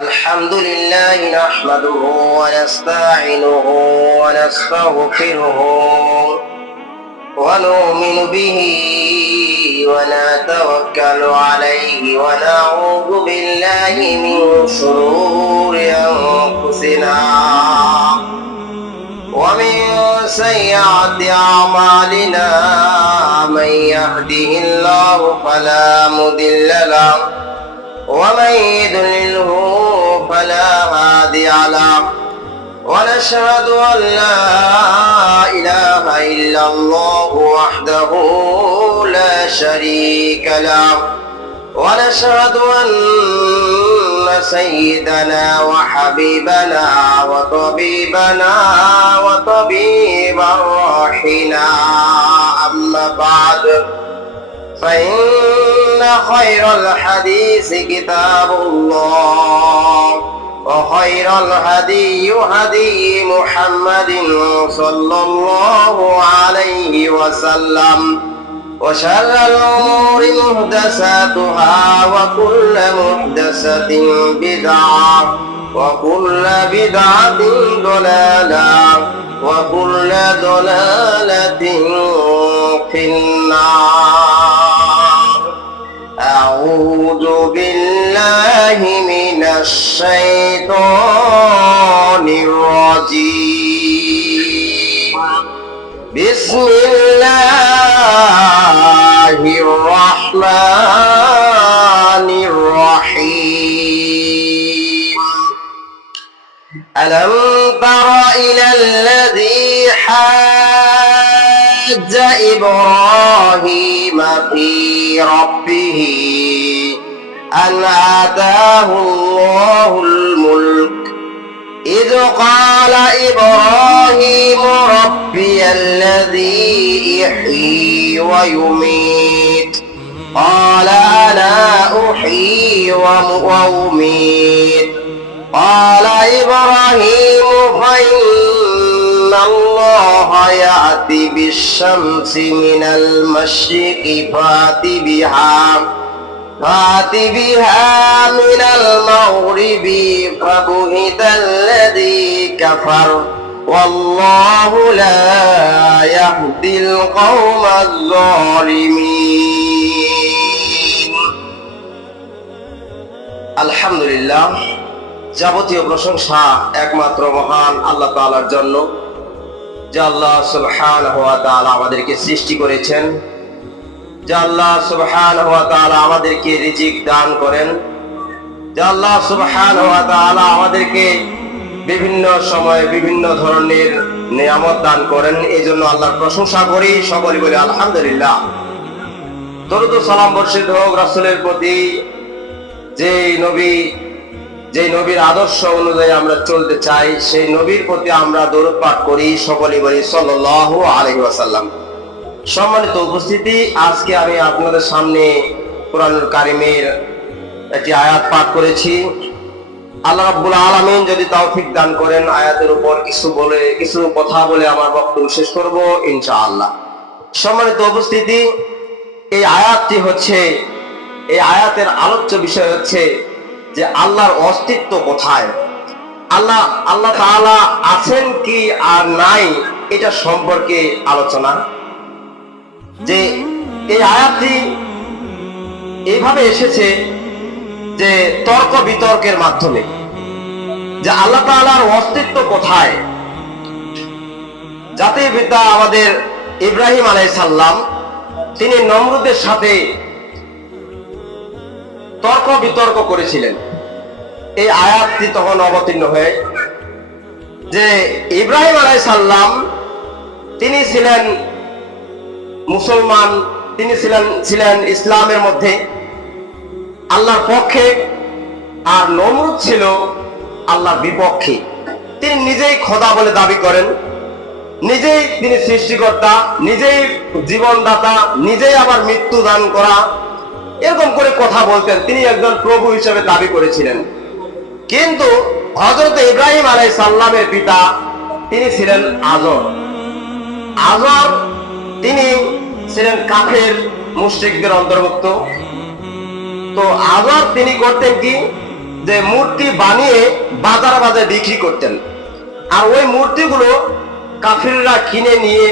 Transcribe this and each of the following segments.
الحمد لله نحمده ونستعينه ونستغفره ونؤمن به ونتوكل عليه ونعوذ بالله من شرور أنفسنا ومن سيئات أعمالنا من يهده الله فلا مضل له ومن يضلله فلا هادي له ونشهد أن لا إله إلا الله وحده لا شريك له ونشهد أن سيدنا وحبيبنا وطبيبنا وطبيب روحنا أما بعد فإن خير الحديث كتاب الله وخير الهدي هدي محمد صلى الله عليه وسلم وشر الأمور محدثاتها وكل محدثة بدعة وكل بدعة ضلالة وكل ضلالة في النار. أعوذ بالله من الشيطان الرجيم. بسم الله الرحمن الرحيم. ألم تر إلى الذي حاج إبراهيم في ربه أن آتاه الله الملك إذ قال إبراهيم ربي الذي يحيي ويميت قال أنا أحيي وأميت قال إبراهيم فإن الله يأتي بالشمس من المشرق فأت بها من المغرب فبهت الذي كفر والله لا يهدي القوم الظالمين. الحمد لله. যাবতীয় প্রশংসা একমাত্র মহান আল্লাহ তাআলার জন্য, যে আল্লাহ সুবহানাহু ওয়া তাআলা আমাদেরকে সৃষ্টি করেছেন, যে আল্লাহ সুবহানাহু ওয়া তাআলা আমাদেরকে রিজিক দান করেন, যে আল্লাহ সুবহানাহু ওয়া তাআলা আমাদেরকে বিভিন্ন সময়ে বিভিন্ন ধরনের নিয়ামত দান করেন। এই জন্য আল্লাহর প্রশংসা করি, সকলে বলি আলহামদুলিল্লাহ। দরুদ ও সালাম বর্ষিত হোক রাসূলের প্রতি, যেই নবীর আদর্শ অনুযায়ী আমরা চলতে চাই, সেই নবীর প্রতি আমরা দরুদ পাঠ করি, সকলে বলি সাল্লাল্লাহু আলাইহি ওয়াসাল্লাম। সম্মানিত উপস্থিতি, আজকে আমি আপনাদের সামনে কুরআনুল কারীমের একটি আয়াত পাঠ করেছি। আল্লাহ রাব্বুল আলামিন যদি তৌফিক দান করেন, আয়াতের উপর কিছু কথা বলে আমার বক্তব্য শেষ করব ইনশাআল্লাহ। সম্মানিত উপস্থিতি, এই আয়াতের আলোচ্য বিষয় হচ্ছে যে আল্লাহর অস্তিত্ব কোথায়, আল্লাহ তাআলা আছেন কি আর নাই, এটা সম্পর্কে আলোচনা। যে এই আয়াতটি এইভাবে এসেছে যে তর্ক বিতর্কের মাধ্যমে, যে আল্লাহ তাআলার অস্তিত্ব কোথায়। জাতির পিতা আমাদের ইব্রাহিম আলাইহিস সালাম, তিনি নমরুদের সাথে তর্ক বিতর্ক করেছিলেন। এই আয়াতটি তখন অবতীর্ণ হয়ে যে ইব্রাহিম আলাইহিস সালাম তিনি ছিলেন মুসলমান, তিনি ছিলেন ইসলামের মধ্যে আল্লাহর পক্ষে, আর নমরুদ ছিল আল্লাহর বিপক্ষে। তিনি নিজেই খোদা বলে দাবি করেন, নিজেই তিনি সৃষ্টিকর্তা, নিজেই জীবনদাতা, নিজেই আবার মৃত্যু দান করা, এরকম করে কথা বলতেন। তিনি একজন প্রভু হিসেবে দাবি করেছিলেন। কিন্তু হযরত ইব্রাহিম আলাইহিস সালামের পিতা তিনি ছিলেন আজর। তিনি ছিলেন কাফের মুশরিকদের অন্তর্ভুক্ত। তো আবার তিনি করতেন কি, যে মূর্তি বানিয়ে বাজারে বাজারে বিক্রি করতেন। আর ওই মূর্তিগুলো কাফিররা কিনে নিয়ে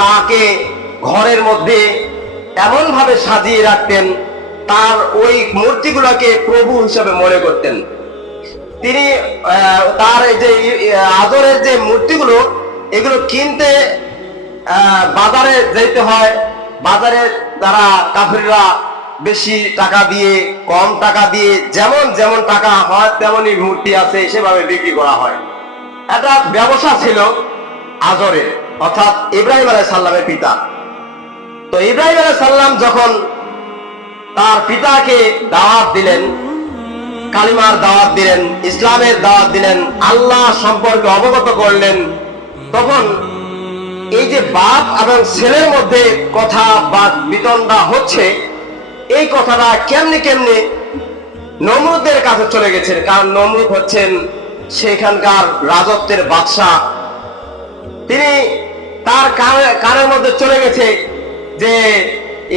তাকে ঘরের মধ্যে এমন ভাবে সাজিয়ে রাখতেন, তার ওই মূর্তিগুলোকে প্রভু হিসাবে মনে করতেন। তিনি তার এই যে আদরের যে মূর্তিগুলো, এগুলো কিনতে বাজারে যেতে হয়। বাজারে যারা কাফিররা বেশি টাকা দিয়ে, কম টাকা দিয়ে, যেমন যেমন টাকা হয় তেমনই মূর্তি আছে সেভাবে বিক্রি করা হয়। একটা ব্যবসা ছিল আজরের, অর্থাৎ ইব্রাহিম আলাইহিস সালামের পিতা। তো ইব্রাহিম আলাইহিস সালাম যখন তার পিতাকে দাওয়াত দিলেন, কালিমার দাওয়াত দিলেন, ইসলামের দাওয়াত দিলেন, আল্লাহ সম্পর্কে অবগত করলেন, তখন এই যে বাপ এবং ছেলের মধ্যে কথা বা বিতণ্ডা হচ্ছে, এই কথাটা কেমনে কেমনে নমরুদের কাছে চলে গেছে। কারণ নমরুদ হচ্ছেন সেখানকার রাজত্বের বাদশাহ। তিনি তার কানের মধ্যে চলে গেছে যে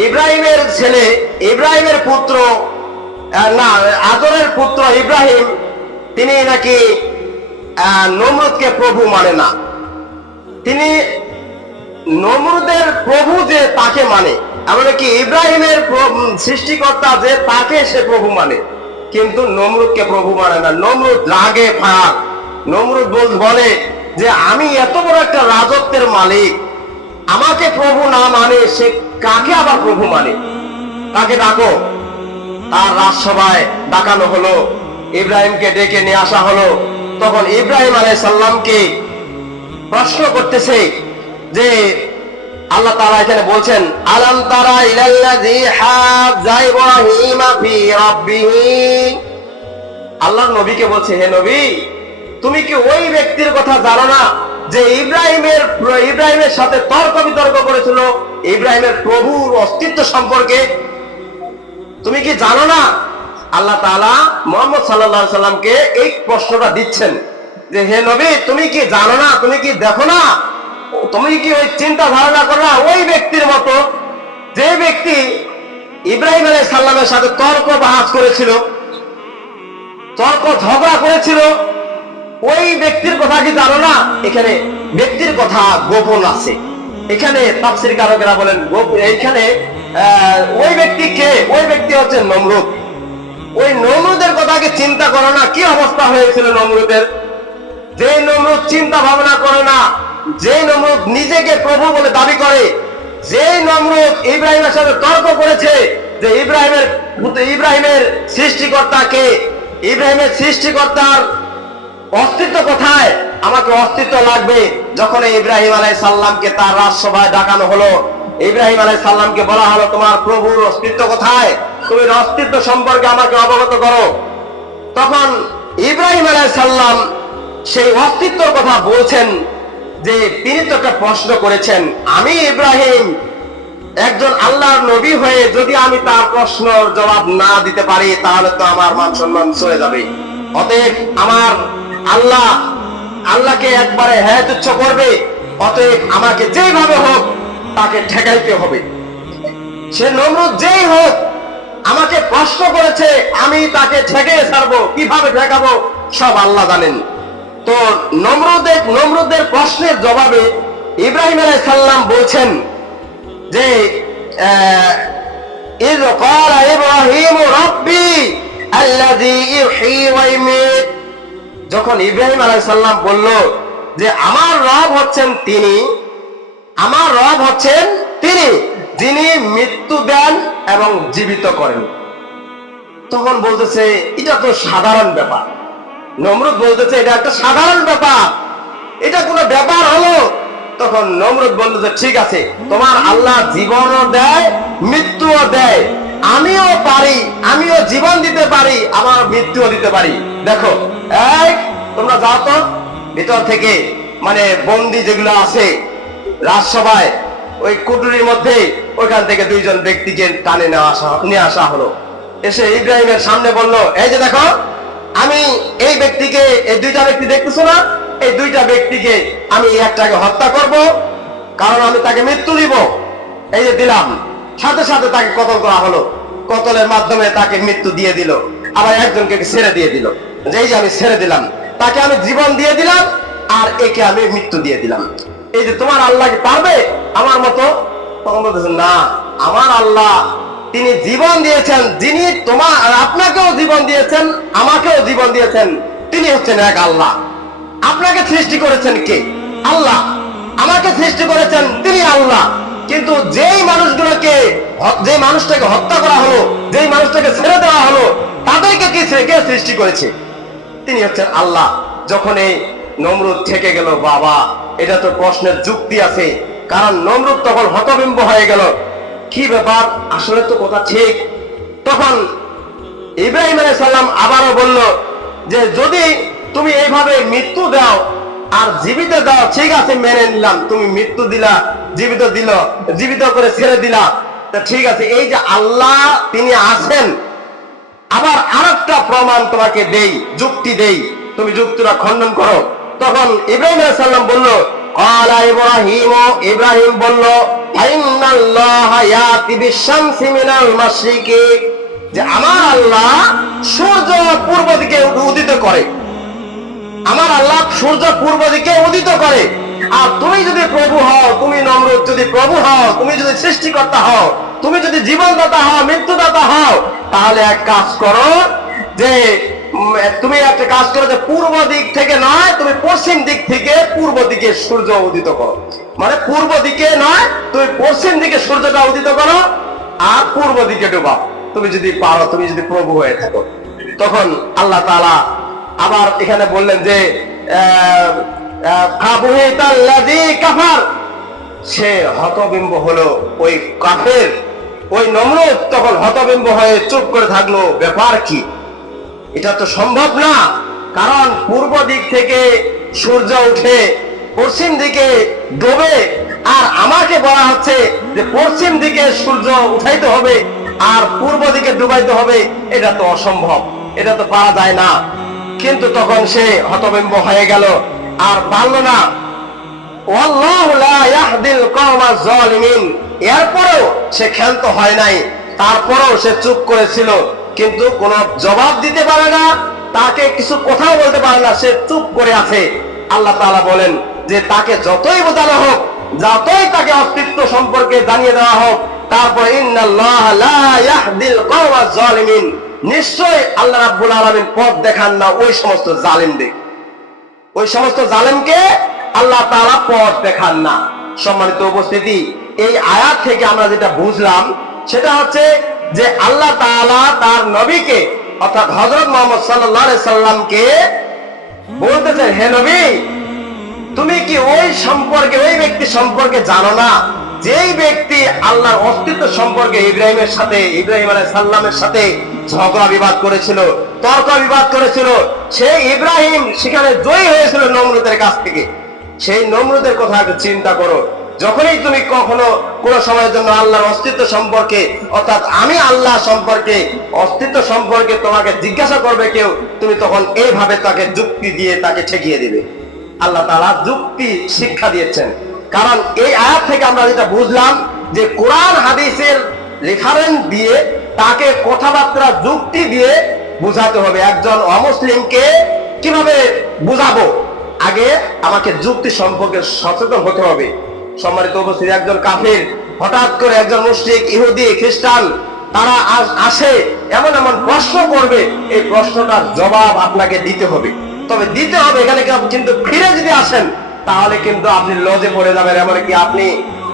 ইব্রাহিমের ছেলে, ইব্রাহিমের পুত্র না, আদরের পুত্র ইব্রাহিম, তিনি নাকি নমরুদকে প্রভু মানে না। তিনি নমরুদের প্রভু যে তাকে মানে, এমনকি ইব্রাহিমের সৃষ্টিকর্তা যে তাকে সে প্রভু মানে, কিন্তু নমরুদকে প্রভু মানে না। নমরুদ রাগে ফাঁক। নমরুদ বলে যে আমি এত বড় একটা রাজত্বের মালিক, আমাকে প্রভু না মানে সে কাকে আবার প্রভু মানে? তাকে ডাকো। তার রাজসভায় ডাকানো হলো, ইব্রাহিমকে ডেকে নিয়ে আসা হলো। তখন ইব্রাহিম আলাইহিস সালামকে প্রশ্ন করতেছে যে আল্লাহ তাআলা এখানে বলছেন, আলাম তারা ইলাল্লাযী হাজ্জা ইব্রাহিমা ফি রাব্বিহি। আল্লাহর নবীকে বলছে, হে নবী, তুমি কি ওই ব্যক্তির কথা জানো না যে ইব্রাহিমের সাথে তর্ক বিতর্ক করেছিল ইব্রাহিমের প্রভুর অস্তিত্ব সম্পর্কে? তুমি কি জানো না? আল্লাহ তাআলা মুহাম্মদ সাল্লাল্লাহু আলাইহি সাল্লামকে এই প্রশ্নটা দিচ্ছেন যে হে নবী, তুমি কি জানো না, তুমি কি দেখো না, তুমি কি ওই চিন্তা ধারণা করো না ওই ব্যক্তির মতো যে ব্যক্তি ইব্রাহিম আলাইহিস সালামের সাথে তর্ক বাহাস করেছিল, তর্ক ঝগড়া করেছিল, ওই ব্যক্তির কথা কি জানো না? এখানে ব্যক্তির কথা গোপন আছে। এখানে তাফসীর কারকেরা বলেন এইখানে ওই ব্যক্তি কে? ওই ব্যক্তি হচ্ছে নমরুদ। ওই নমরুদের কথা কি চিন্তা করো না, কি অবস্থা হয়েছিল নমরুদের? যে নমরুদ চিন্তা ভাবনা করে না, যে নমরুদ নিজেকে প্রভু বলে দাবি করে, যে নমরুদ ইব্রাহিমের সাথে তর্ক করেছে যে ইব্রাহিমের সৃষ্টিকর্তা কে, ইব্রাহিমের সৃষ্টিকর্তার অস্তিত্ব কোথায়, আমাকে অস্তিত্ব লাগবে। যখন ইব্রাহিম আলাইহিস সালামকে তার রাজসভায় ডাকানো হলো, ইব্রাহিম আলাইহিস সালামকে বলা হলো তোমার প্রভুর অস্তিত্ব কোথায়, তুমি অস্তিত্ব সম্পর্কে আমাকে অবগত করো। তখন ইব্রাহিম আলাইহিস সালাম সেই অস্তিত্বের কথা বলছেন যে তিনি তো একটা প্রশ্ন করেছেন, আমি ইব্রাহিম একজন আল্লাহর নবী হয়ে যদি আমি তার প্রশ্নের জবাব না দিতে পারি তাহলে তো আমার মান সম্মান চলে যাবে। অতএব আমার আল্লাহকে একবারে হ্যাঁ তুচ্ছ করবে, অতএব আমাকে যেইভাবে হোক তাকে ঠেকাইতে হবে। সে নমরুদ যেই হোক আমাকে প্রশ্ন করেছে, আমি তাকে ঠেকিয়ে ছাড়বো। কিভাবে ঠেকাবো সব আল্লাহ জানেন। তো নমরুদের প্রশ্নের জবাবে ইব্রাহিম আলাইহিস সালাম বলছেন যে ইয ক্বালা ইব্রাহিম রাব্বি আল্লাযী ইউহয়ী ওয়া ইউমীত। যখন ইব্রাহিম আলাইহিস সালাম বলল যে আমার রব হচ্ছেন তিনি, আমার রব হচ্ছেন তিনি যিনি মৃত্যু দেন এবং জীবিত করেন, তখন বলতেছে এটা তো সাধারণ ব্যাপার। নমরুদ বলতেছে এটা একটা সাধারণ ব্যাপার, এটা কোনো ব্যাপার হলো? তখন নমরুদ বলল যে ঠিক আছে, তোমার আল্লাহ জীবনও দেয় মৃত্যুও দেয়, আমিও পারি, আমিও জীবন দিতে পারি, আমার মৃত্যুও দিতে পারি। দেখো এই তোমরা যাও তো ভিতর থেকে, মানে বন্দী যেগুলো আছে রাজসভায় ওই কুটুরির মধ্যে, ওইখান থেকে দুইজন ব্যক্তিকে টানে নিয়ে আসা হলো। এসে ইব্রাহিমের সামনে বলল, এই যে দেখো আমি এই ব্যক্তিকে, এই দুইটা ব্যক্তি দেখতেছো না, এই দুইটা ব্যক্তিকে আমি একটাকে হত্যা করব, কারণ আমি তাকে মৃত্যু দিব। এই যে দিলাম, সাথে সাথে তাকে কতল করা হলো, কতলের মাধ্যমে তাকে মৃত্যু দিয়ে দিল। আবার একজনকে ছেড়ে দিয়ে দিল, যে এই যে আমি ছেড়ে দিলাম, তাকে আমি জীবন দিয়ে দিলাম আর একে আমি মৃত্যু দিয়ে দিলাম, এই যে তোমার আল্লাহ কি পারবে আমার মতো? তখন বলতেছেন না, আমার আল্লাহ তিনি জীবন দিয়েছেন, যিনি তোমার আপনাকেও জীবন দিয়েছেন, আমাকেও জীবন দিয়েছেন, তিনি হচ্ছেন এক আল্লাহ। আপনাকে সৃষ্টি করেছেন কে? আল্লাহ। আমাকে সৃষ্টি করেছেন তিনি আল্লাহ। কিন্তু যেই মানুষগুলোকে, যে মানুষটাকে হত্যা করা হলো, যেই মানুষটাকে ছেড়ে দেওয়া হলো, তাদেরকে কে সৃষ্টি করেছে? তিনি হচ্ছেন আল্লাহ। যখন এই নমরুদ থেকে গেল, বাবা এটা তো প্রশ্নের যুক্তি আছে, কারণ নমরুদ তখন হতবিম্ব হয়ে গেল, কি ব্যাপার, আসলে তো কথা ঠিক। তখন ইব্রাহিম আলাইহিস সালাম আবারও বলল যে যদি তুমি এইভাবে মৃত্যু দাও আর জীবিত দাও, ঠিক আছে মেনে নিলাম, তুমি মৃত্যু দিলা, জীবিত করে ছেড়ে দিলা, তা ঠিক আছে, এই যে আল্লাহ তিনি আছেন, আবার আরেকটা প্রমাণ তোমাকে দেই, যুক্তি দেই, তুমি যুক্তিটা খণ্ডন করো। তখন ইব্রাহিম আলাইহিস সালাম বলল, ইব্রাহিম বলল, যে আমার আল্লাহ সূর্য পূর্ব দিকে উদিত করে, আমার আল্লাহ সূর্য পূর্ব দিকে উদিত করে। আর তুমি যদি প্রভু হও, তুমি নমরুদ যদি প্রভু হও, তুমি যদি সৃষ্টিকর্তা হও, তুমি যদি জীবনদাতা হও, মৃত্যুদাতা হও, তাহলে এক কাজ করো, যে তুমি একটা কাজ করো, যে পূর্ব দিক থেকে নয়, তুমি পশ্চিম দিক থেকে পূর্ব দিকে সূর্য উদিত করো। মানে পূর্ব দিকে নয়, তুমি পশ্চিম দিকে সূর্যটা উদিত করো আর পূর্ব দিকে ডুবাও, তুমি যদি পারো, তুমি যদি প্রভু হয়ে থাকো। তখন আল্লাহ তাআলা আবার এখানে বললেন যে সে হতবিম্ব হলো, ওই কাফের, ওই নমরুদ তখন হতবিম্ব হয়ে চুপ করে থাকলো, ব্যাপার কি, এটা তো সম্ভব না, কারণ পূর্ব দিক থেকে সূর্য উঠে পশ্চিম দিকে ডোবে, আর আমাকে বলা হচ্ছে যে পশ্চিম দিকে সূর্য উঠাইতে হবে আর পূর্ব দিকে ডুবাইতে হবে, এটা তো অসম্ভব, এটা তো পারা যায় না। কিন্তু তখন সে হতবিম্ব হয়ে গেল, আর পারল না। ওয়াল্লাহু লা ইয়াহদিল কওমাজ জালিমিন, এরপরেও সে ক্ষান্ত হয় নাই, তারপরেও সে চুপ করেছিল, কিন্তু কোনো জবাব দিতে পারে না, তাকে কিছু কথাও বলতে পারে না, সে চুপ করে আছে। আল্লাহ তাআলা বলেন যে তাকে যতই বোঝানো হোক, যতই তাকে অস্তিত্ব সম্পর্কে জানিয়ে দেওয়া হোক, তারপর ইন্নাল্লাহা লা ইয়াহদিল কওমাজ জালিমিন, নিশ্চয় আল্লাহ রাব্বুল আলামিন পথ দেখান না ওই সমস্ত জালিমদের, ওই সমস্ত জালেমকে আল্লাহ তাআলা পথ দেখান না। সম্মানিত উপস্থিতি, এই আয়াত থেকে আমরা যেটা বুঝলাম সেটা হচ্ছে যে আল্লাহ তাআলা তার নবীকে অর্থাৎ হযরত মুহাম্মদ সাল্লাল্লাহু আলাইহি সাল্লামকে বলতেছেন, হে নবী, তুমি কি ওই সম্পর্কে, ওই ব্যক্তি সম্পর্কে জানো না যেই ব্যক্তি আল্লাহর অস্তিত্ব সম্পর্কে ইব্রাহিম আলাইহিস সালামের সাথে ঝগড়া বিবাদ করেছিল, তর্ক বিবাদ করেছিল, সেই ইব্রাহিম সেখানে জয়ী হয়েছিল নমরুদের কাছ থেকে। সেই নমরুদের কথা একটু চিন্তা করো, যখনই তুমি কখনো কোন সময়ের জন্য আল্লাহর অস্তিত্ব সম্পর্কে অর্থাৎ আমি আল্লাহ সম্পর্কে, অস্তিত্ব সম্পর্কে তোমাকে জিজ্ঞাসা করবে কেউ, তুমি তখন এইভাবে তাকে যুক্তি দিয়ে তাকে ঠেকিয়ে দিবে। আল্লাহ তাআলা যুক্তি শিক্ষা দিয়েছেন, কারণ এই আয়াত থেকে আমরা যেটা বুঝলাম যে কোরআন হাদিসের রেফারেন্স দিয়ে তাকে কথাবার্তা যুক্তি দিয়ে বুঝাতে হবে। একজন অমুসলিমকে কিভাবে বুঝাবো, আগে আমাকে যুক্তি সম্পর্কে সচেতন হতে হবে। সম্মানিত উপস্থিতি, একজন কাফির, হঠাৎ করে একজন মুশরিক, ইহুদি, খ্রিস্টান, তারা আসে এমন এমন প্রশ্ন করবে, এই প্রশ্নটার জবাব আপনাকে দিতে হবে। তবে দিতে হবে এখানে কিন্তু ফিরে যদি আসেন তাহলে কিন্তু আপনি লজে পড়ে যাবেন, এমনকি আপনি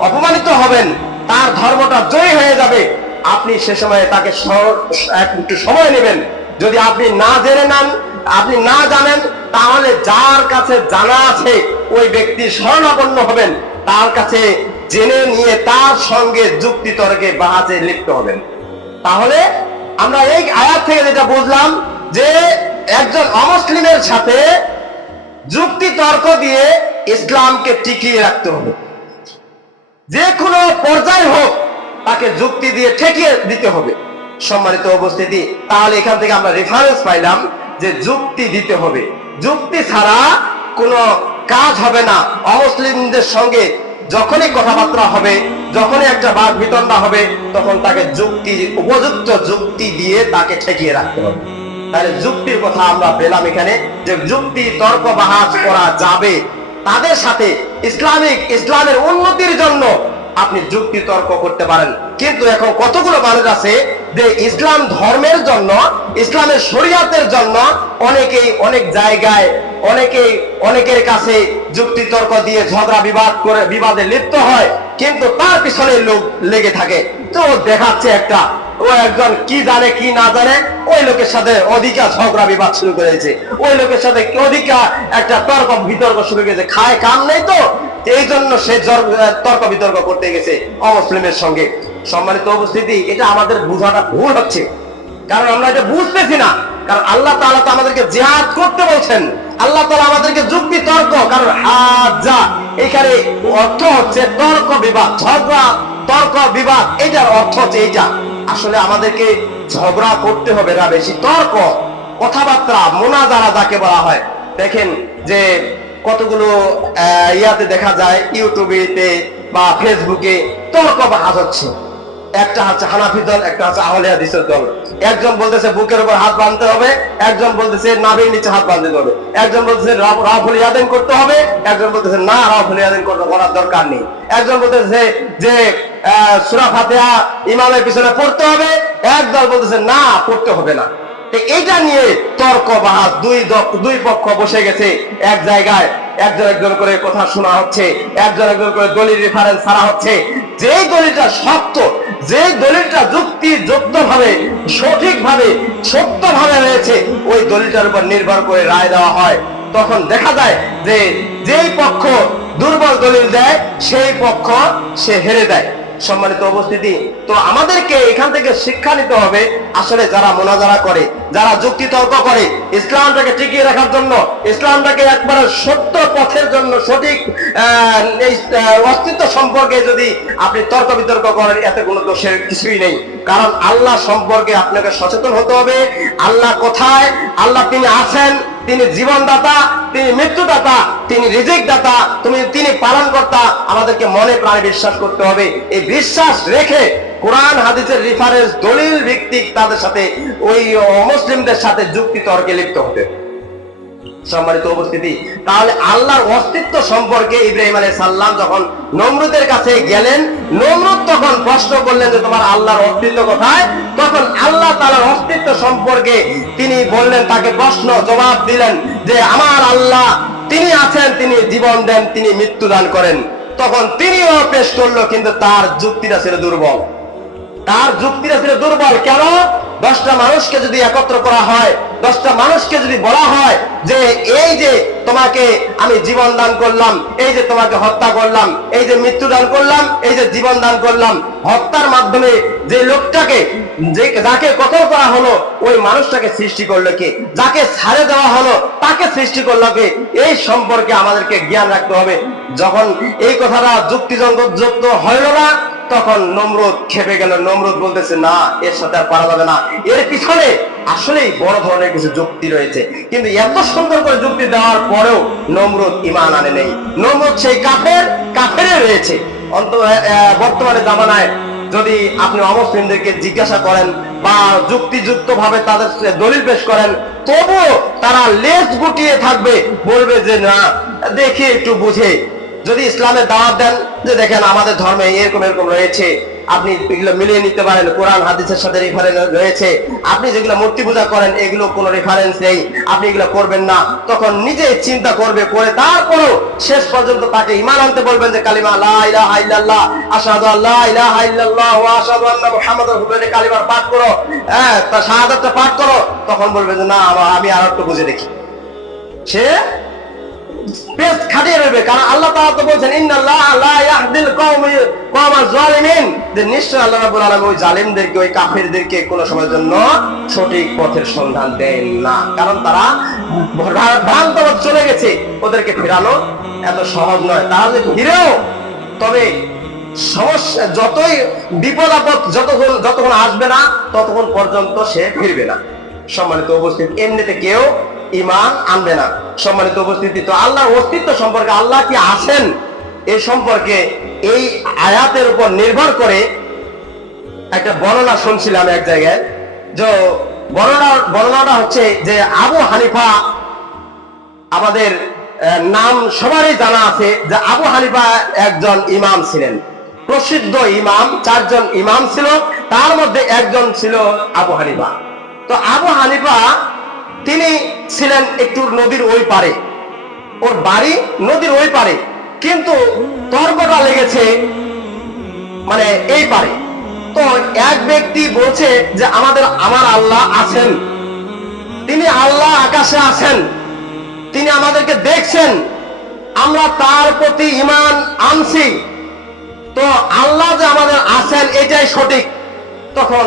অপমানিত হবেন, তার ধর্মটা জয়ী হয়ে যাবে। আপনি সে সময় তাকে একটু সময় নেবেন। যদি আপনি না জেনে নেন, আপনি না জানেন, তাহলে যার কাছে জানা আছে ওই ব্যক্তি শরণাপন্ন হবেন, তার কাছে জেনে নিয়ে তার সঙ্গে যুক্তি তর্কে বাহাজে লিপ্ত হবেন। তাহলে আমরা এই আয়াত থেকে যেটা বুঝলাম যে একজন অমুসলিমের সাথে যুক্তি তর্ক দিয়ে ইসলামকে টিকিয়ে রাখতে হবে, যে কোনো পর্যায়ে হোক তাকে যুক্তি দিয়ে ঠেকিয়ে দিতে হবে। সম্মানিত উপস্থিতি, তাহলে এখান থেকে আমরা রেফারেন্স পাইলাম যে যুক্তি দিতে হবে, যুক্তি ছাড়া কোনো কাজ হবে না। অমুসলিমদের সঙ্গে যখনই কথাবার্তা হবে, যখনই একটা বাদ বিতণ্ডা হবে, তখন তাকে যুক্তি, উপযুক্ত যুক্তি দিয়ে তাকে ঠেকিয়ে রাখতে হবে। তাহলে যুক্তির কথা আমরা পেলাম এখানে, যে যুক্তি তর্ক বাহাস করা যাবে তাদের সাথে। ইসলামের উন্নতির জন্য আপনি যুক্তি তর্ক করতে পারেন। কিন্তু এখন কতগুলো মানুষ আছে যে ইসলাম ধর্মের জন্য, ইসলামের শরীয়তের জন্য অনেকেই অনেক জায়গায় অনেকের কাছে যুক্তি তর্ক দিয়ে ঝগড়া বিবাদে লিপ্ত হয়, কিন্তু তার পিছনে লোক লেগে থাকে। তো দেখাচ্ছে একটা, ও একজন কি জানে কি না জানে, ওই লোকের সাথে অধিকা ঝগড়া বিবাদ শুরু করেছে, ওই লোকের সাথে অধিকা একটা তর্ক বিতর্ক শুরু করেছে। খায় কাম নেই তো, এই জন্য সে তর্ক বিতর্ক করতে গেছে অমুসলিমের সঙ্গে। সম্মানিত উপস্থিতি, এটা আমাদের বোঝাটা ভুল হচ্ছে, কারণ আমরা এটা বুঝতেছি না। কারণ আল্লাহ তাআলা তো আমাদেরকে জিহাদ করতে বলছেন, আল্লাহ তাআলা আমাদেরকে যুক্তি তর্ক, কারণ হাজা এখানে অর্থ হচ্ছে তর্ক বিবাদ, ঝগড়া তর্ক বিবাদ, এটার অর্থ হচ্ছে এইটা। আসলে আমাদেরকে ঝগড়া করতে হবে না, বেশি তর্ক কথাবার্তা মুনাজারা যাকে বলা হয়। দেখেন যে কতগুলো ইয়াতে দেখা যায়, ইউটিউবে বা ফেসবুকে তর্ক বাহাস হচ্ছে। একটা হচ্ছে হানাফি দল, একটা হচ্ছে আহলে হাদিসের দল। একজন বলতেছে বুকের উপর হাত বাঁধতে হবে, একজন বলতেছে নাভির নিচে হাত বাঁধতে হবে, একজন বলতেছে রাফুল ইয়াদাইন করতে হবে, একজন বলতেছে না রাফুল ইয়াদাইন করার দরকার নেই, একজন বলতেছে যে সূরা ফাতিহা ইমামের পিছনে পড়তে হবে, একদল বলতেছে না পড়তে হবে না। এইটা নিয়ে তর্ক বাহাস, দুই পক্ষ বসে গেছে এক জায়গায়, একজন করে কথা শোনা হচ্ছে, একজন করে দলিল রেফারেন্স ছাড়া হচ্ছে। যে দলিলটা সত্য, যে দলিলটা যুক্তিযুক্তভাবে সঠিকভাবে সত্যভাবে রয়েছে, ওই দলিলটার উপর নির্ভর করে রায় দেওয়া হয়। তখন দেখা যায় যে যেই পক্ষ দুর্বল দলিল দেয় সেই পক্ষ সে হেরে দেয়। সম্মানিত উপস্থিতি, তো আমাদেরকে এখান থেকে শিক্ষা নিতে হবে, আসলে যারা মুনাজারা করে, যারা যুক্তি তর্ক করে, ইসলামটাকে টিকিয়ে রাখার জন্য, ইসলামটাকে একবারে সত্য পথের জন্য, সঠিক অস্তিত্ব সম্পর্কে যদি আপনি তর্ক বিতর্ক করেন, এতে কোনো দোষের কিছুই নেই। কারণ আল্লাহ সম্পর্কে আপনাকে সচেতন হতে হবে। আল্লাহ কোথায়? আল্লাহ তিনি আছেন, তিনি জীবনদাতা, তিনি মৃত্যুদাতা, তিনি রিজিক দাতা, তিনি পালনকর্তা। আমাদেরকে মনে প্রাণে বিশ্বাস করতে হবে। এই বিশ্বাস রেখে কোরআন হাদিসের রেফারেন্স দলিল ভিত্তিক তাদের সাথে, ওই মুসলিমদের সাথে যুক্তি তর্কে লিপ্ত হতে। সম্মানিত উপস্থিতি, তাহলে আল্লাহর অস্তিত্ব সম্পর্কে ইব্রাহিম আলাইহিস সালাম যখন নমরুদের কাছে গেলেন, নমরুদ তখন প্রশ্ন করলেন যে তোমার আল্লাহর অস্তিত্ব কোথায়? তখন আল্লাহ তাআলার অস্তিত্ব সম্পর্কে তিনি বললেন, তাকে প্রশ্ন জবাব দিলেন যে আমার আল্লাহ তিনি আছেন, তিনি জীবন দেন, তিনি মৃত্যু দান করেন। তখন তিনিও পেশ করলো, কিন্তু তার যুক্তিটা ছিল দুর্বল। কেন? 10টা মানুষকে যদি একত্র করা হয়, 10টা মানুষকে যদি বলা হয় যে এই যে তোমাকে আমি জীবন দান করলাম, এই যে তোমাকে হত্যা করলাম, এই যে মৃত্যু দান করলাম, এই যে জীবন দান করলাম, হত্যার মাধ্যমে যে লোকটাকে যাকে কতল করা হলো ওই মানুষটাকে সৃষ্টি করলো কে? যাকে ছাড়ে দেওয়া হলো তাকে সৃষ্টি করলো কে? এই সম্পর্কে আমাদেরকে জ্ঞান রাখতে হবে। যখন এই কথাটা যুক্তিযুক্ত হইল না, তখন নমরুদ খেপে গেল। নমরুদ বলতেছে না, এর সাথে আর পারা যাবে না, এর পিছনে আসলেই বড় ধরনের কিছু যুক্তি রয়েছে। কিন্তু এত সুন্দর করে যুক্তি দেওয়ার পরেও নমরুদ ঈমান আনে নেই। নমরুদ সেই কাফেরে রয়েছে। বর্তমানে জামানায় যদি আপনি অমুসলিমদেরকে জিজ্ঞাসা করেন বা যুক্তিযুক্ত ভাবে তাদের দলিল পেশ করেন, তবুও তারা লেজ গুটিয়ে থাকবে, বলবে যে না দেখি একটু বুঝে। যদি ইসলামের দাওয়াত দেন যে দেখেন আমাদের ধর্মে এরকম রয়েছে, আপনি এগুলো মিলিয়ে নিতে পারেন, কোরআন হাদিসের সাথে রেফারেন্স রয়েছে, আপনি যেগুলো মূর্তি পূজা করেন এগুলো কোনো রেফারেন্স নেই, আপনি এগুলো করবেন না। তখন নিজে চিন্তা করবে, করে তারপরও শেষ পর্যন্ত তাকে ঈমান আনতে বলবেন যে কালিমা লা ইলাহা ইল্লাল্লাহ, আশহাদু আল্লা ইলাহা ইল্লাল্লাহ ওয়া আশহাদু আন্না মুহাম্মাদুর রাসূলুল্লাহ, কালিমার পাঠ করো, তার শাহাদাতটা পাঠ করো। তখন বলবে যে না আমি আর একটু বুঝে দেখি। সে পেশ খাটিয়ে রইবে, কারণ আল্লাহ তাআলা তো বলেছেন ইন্নাল্লাহা লা ইয়াহদিল কওমাজ জালিমিন, যে নিশ্চয় আল্লাহ রাব্বুল আলামিন ওই জালিমদেরকে, ওই কাফেরদেরকে কোন সময়ের জন্য সঠিক পথের সন্ধান দেন না, কারণ তারা ভ্রান্ত পথে চলে গেছে। ওদেরকে ফেরানো এত সহজ নয়। তারা যে ফিরেও, তবে সমস্যা যতই বিপদ আপদ যতক্ষণ আসবে না ততক্ষণ পর্যন্ত সে ফিরবে না। সম্মানিত উপস্থিতি, এমনিতে কেউ ঈমান আনবে না। সম্মানিত উপস্থিতি, তো আল্লাহর অস্তিত্ব সম্পর্কে, আল্লাহ কি আছেন এই সম্পর্কে এই আয়াতের উপর নির্ভর করে একটা বর্ণনা শুনছিলাম এক জায়গায়, যে বর্ণনাটা হচ্ছে যে আবু হানিফা, আমাদের নাম সবারই জানা আছে যে আবু হানিফা একজন ইমাম ছিলেন, প্রসিদ্ধ ইমাম। 4 জন ইমাম ছিল, তার মধ্যে একজন ছিল আবু হানিফা। তো আবু হানিফা তিনি ছিলেন একটু নদীর ওই পারে, ওর বাড়ি নদীর ওই পারে, কিন্তু তর্কটা লেগেছে মানে এই পারে। তো এক ব্যক্তি বলছে যে আমার আল্লাহ আছেন, তিনি আল্লাহ আকাশে আছেন, তিনি আমাদেরকে দেখছেন, আমরা তার প্রতি ঈমান আনছি, তো আল্লাহ যে আমাদের আছেন এটাই সঠিক। তখন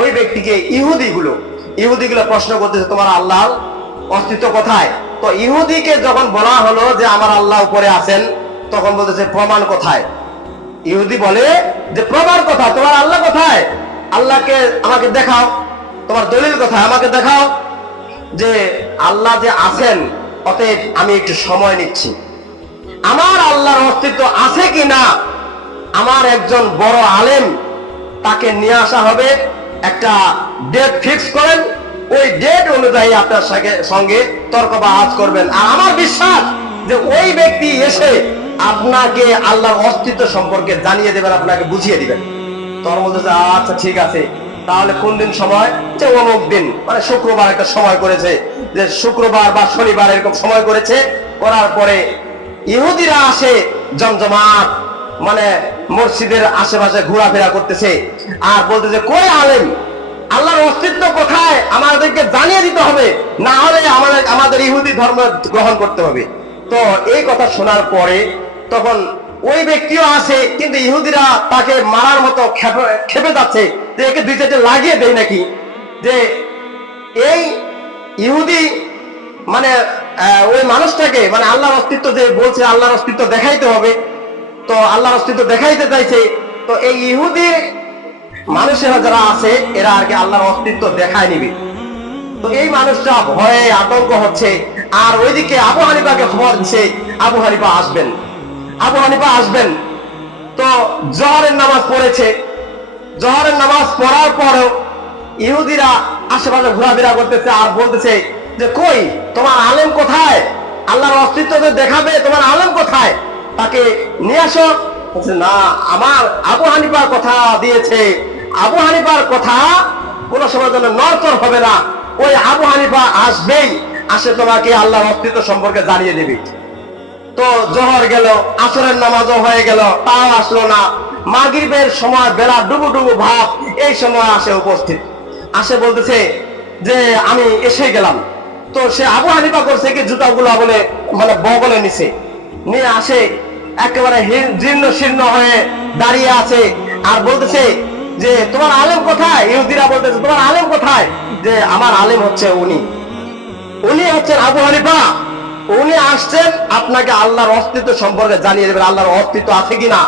ওই ব্যক্তিকে ইহুদিগুলো প্রশ্ন করতেছে, তোমার আল্লাহর অস্তিত্ব কোথায়? তো ইহুদিকে যখন বলা হলো যে আমার আল্লাহ উপরে আছেন, তখন বলতেছে প্রমাণ কোথায়? ইহুদি বলে যে প্রমাণ কোথায়, তোমার আল্লাহ কোথায়? আল্লাহকে আমাকে দেখাও, তোমার দলিল কোথায়, আমাকে দেখাও যে আল্লাহ যে আছেন। অতএব আমি একটু সময় নিচ্ছি, আমার আল্লাহর অস্তিত্ব আছে কিনা আমার একজন বড় আলেম, তাকে নিয়ে আসা হবে, একটা ডেট ফিক্স করেন, ওই ডেট অনুযায়ী আপনার সঙ্গে তর্ক বাহাজ করবেন। আর আমার বিশ্বাস যে ওই ব্যক্তি এসে আপনাকে আল্লাহর অস্তিত্ব সম্পর্কে জানিয়ে দেবেন, আপনাকে বুঝিয়ে দিবেন। তোর মধ্যে আচ্ছা ঠিক আছে, তাহলে কোন দিন সময়? যে অমুক দিন, মানে শুক্রবার একটা সময় করেছে, যে শুক্রবার বা শনিবার এরকম সময় করেছে। করার পরে ইহুদিরা আসে জমজমাট, মানে মসজিদের আশেপাশে ঘোরাফেরা করতেছে আর বলতেছে, কই আলেম, আল্লাহর অস্তিত্ব কোথায় আমাদেরকে জানিয়ে দিতে হবে, না হলে আমাদের ইহুদি ধর্ম গ্রহণ করতে হবে। তো এই কথা শোনার পরে তখন ওই ব্যক্তিও আছে, কিন্তু ইহুদিরা তাকে মারার মতো খেপে যাচ্ছে যে একে 2-4 লাগিয়ে দেয় নাকি। যে এই ইহুদি মানে ওই মানুষটাকে, মানে আল্লাহর অস্তিত্ব যে বলছে আল্লাহর অস্তিত্ব দেখাইতে হবে, তো আল্লাহর অস্তিত্ব দেখাইতে চাইছে। তো এই ইহুদি মানুষেরা যারা আছে এরা আর কি আল্লাহর অস্তিত্ব দেখায় নিবে। তো এই মানুষটা ভয়ে আতঙ্ক হচ্ছে, আর ওইদিকে আবু হানিফাকে খবর দিচ্ছে আবু হানিফা আসবেন। তো জোহরের নামাজ পড়েছে, জোহরের নামাজ পড়ার পরেও ইহুদিরা আশেপাশে ঘোরাফেরা করতেছে আর বলতেছে যে কই তোমার আলেম কোথায়, আল্লাহর অস্তিত্ব দেখাবে, তোমার আলেম কোথায়, তাকে নিয়ে আসো। না, আমার আবু হানিফার কথা দিয়েছে, আবু হানিফার কথা কোনো সময় যেন নড়চড় হবে না, ওই আবু হানিফা আসবেই, আসে তোমাকে আল্লাহর অস্তিত্ব সম্পর্কে জানিয়ে দেবে। তো জোহর গেল, আসরের নামাজও হয়ে গেল, তাও আসলো না। মাগরিবের সময় বেলা ডুবু ভাব, এই সময় আসে উপস্থিত, আসে বলতেছে যে আমি এসে গেলাম। তো সে আবু হানিফা করছে কি জুতাগুলো বলে মানে বগলে নিছে, নিয়ে আসে একেবারে জীর্ণ শীর্ণ হয়ে দাঁড়িয়ে আছে আর বলতেছে যে তোমার আলেম কোথায়? ইহুদিরা বলতেছে তোমার আলেম কোথায়? যে আমার আলেম হচ্ছে উনি হচ্ছেন আবু হানিফা, উনি আসছেন আপনাকে আল্লাহর অস্তিত্ব সম্পর্কে জানিয়ে দেবেন, আল্লাহর অস্তিত্ব আছে কিনা,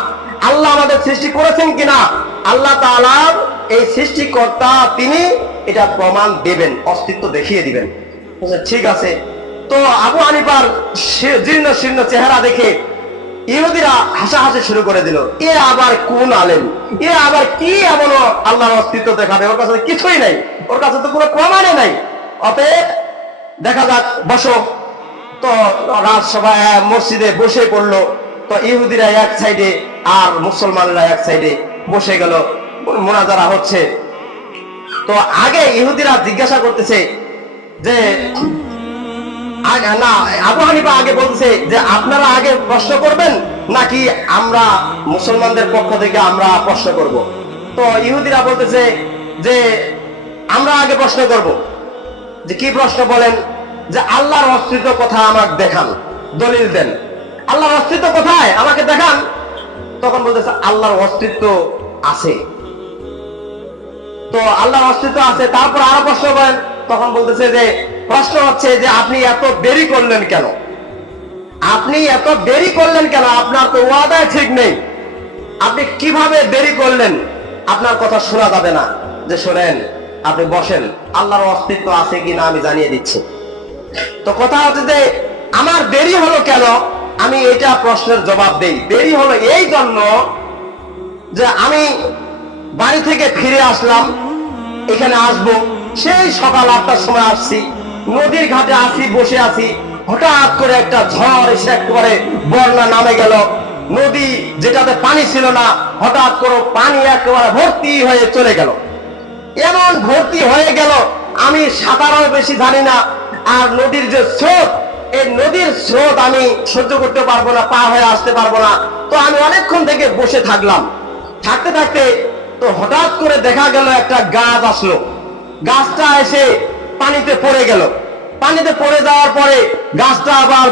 আল্লাহ আমাদের সৃষ্টি করেছেন কিনা, আল্লাহ তাআলার এই সৃষ্টিকর্তা তিনি, এটা প্রমাণ দেবেন, অস্তিত্ব দেখিয়ে দিবেন। ঠিক আছে। তো আবু হানিফার জীর্ণ শীর্ণ চেহারা দেখে ইহুদিরা হাসাহাসি শুরু করে দিল, এ আবার কোন আলেম, এ আবার কি এমন আল্লাহর অস্তিত্ব দেখাবে, ওর কাছে কিছুই নাই, ওর কাছে তো কোনো প্রমাণই নাই, অতএব দেখা যাক, বসো। তো রাজসভায় মসজিদে বসে পড়লো। তো ইহুদিরা এক সাইডে আর মুসলমানরা এক সাইডে বসে গেল, মুনাজারা হচ্ছে। তো আগে ইহুদিরা জিজ্ঞাসা করতেছে যে না, আবু হানিফা আগে বলতেছে যে আপনারা আগে প্রশ্ন করবেন নাকি আমরা মুসলমানদের পক্ষ থেকে আমরা প্রশ্ন করব। তো ইহুদিরা বলতেছে যে আমরা আগে প্রশ্ন করব। যে কি প্রশ্ন বলেন? যে আল্লাহর অস্তিত্ব কথা আমাকে দেখান, দলিল দেন, আল্লাহর অস্তিত্ব কোথায় আমাকে দেখান। তখন বলতেছে আল্লাহর অস্তিত্ব আছে। তো আল্লাহর অস্তিত্ব আছে, তারপর আরো প্রশ্ন করেন। তখন বলতেছে যে প্রশ্ন হচ্ছে যে আপনি এত দেরি করলেন কেন, আপনি এত দেরি করলেন কেন, আপনার তো ওয়াদায় ঠিক নেই, আপনি কিভাবে দেরি করলেন, আপনার কথা শোনা যাবে না। যে শোনেন, আপনি বসেন, আল্লাহর অস্তিত্ব আছে কিনা আমি জানিয়ে দিচ্ছি। তো কথা হচ্ছে যে আমার দেরি হলো কেন, আমি এটা প্রশ্নের জবাব দেই। দেরি হলো এই জন্য যে আমি বাড়ি থেকে ফিরে আসলাম, এখানে আসবো, সেই সকাল 8টার সময় আসছি, নদীর ঘাটে আসি, বসে আছি, হঠাৎ করে একটা ঝড় এসে একেবারে বন্যা নামে গেল। নদী যেটাতে পানি ছিল না, হঠাৎ করে পানি একেবারে ভর্তি হয়ে চলে গেল। এমন ভর্তি হয়ে গেল, আমি সাঁতারও বেশি জানি না, আর নদীর যে স্রোত, এই নদীর স্রোত আমি সহ্য করতে পারবো না, পার হয়ে আসতে পারবো না। তো আমি অনেকক্ষণ থেকে বসে থাকলাম। থাকতে থাকতে তো হঠাৎ করে দেখা গেল একটা গাছ আসলো। গাছটা এসে পানিতে পড়ে গেল। পানিতে পড়ে যাওয়ার পরে গাছটা আবার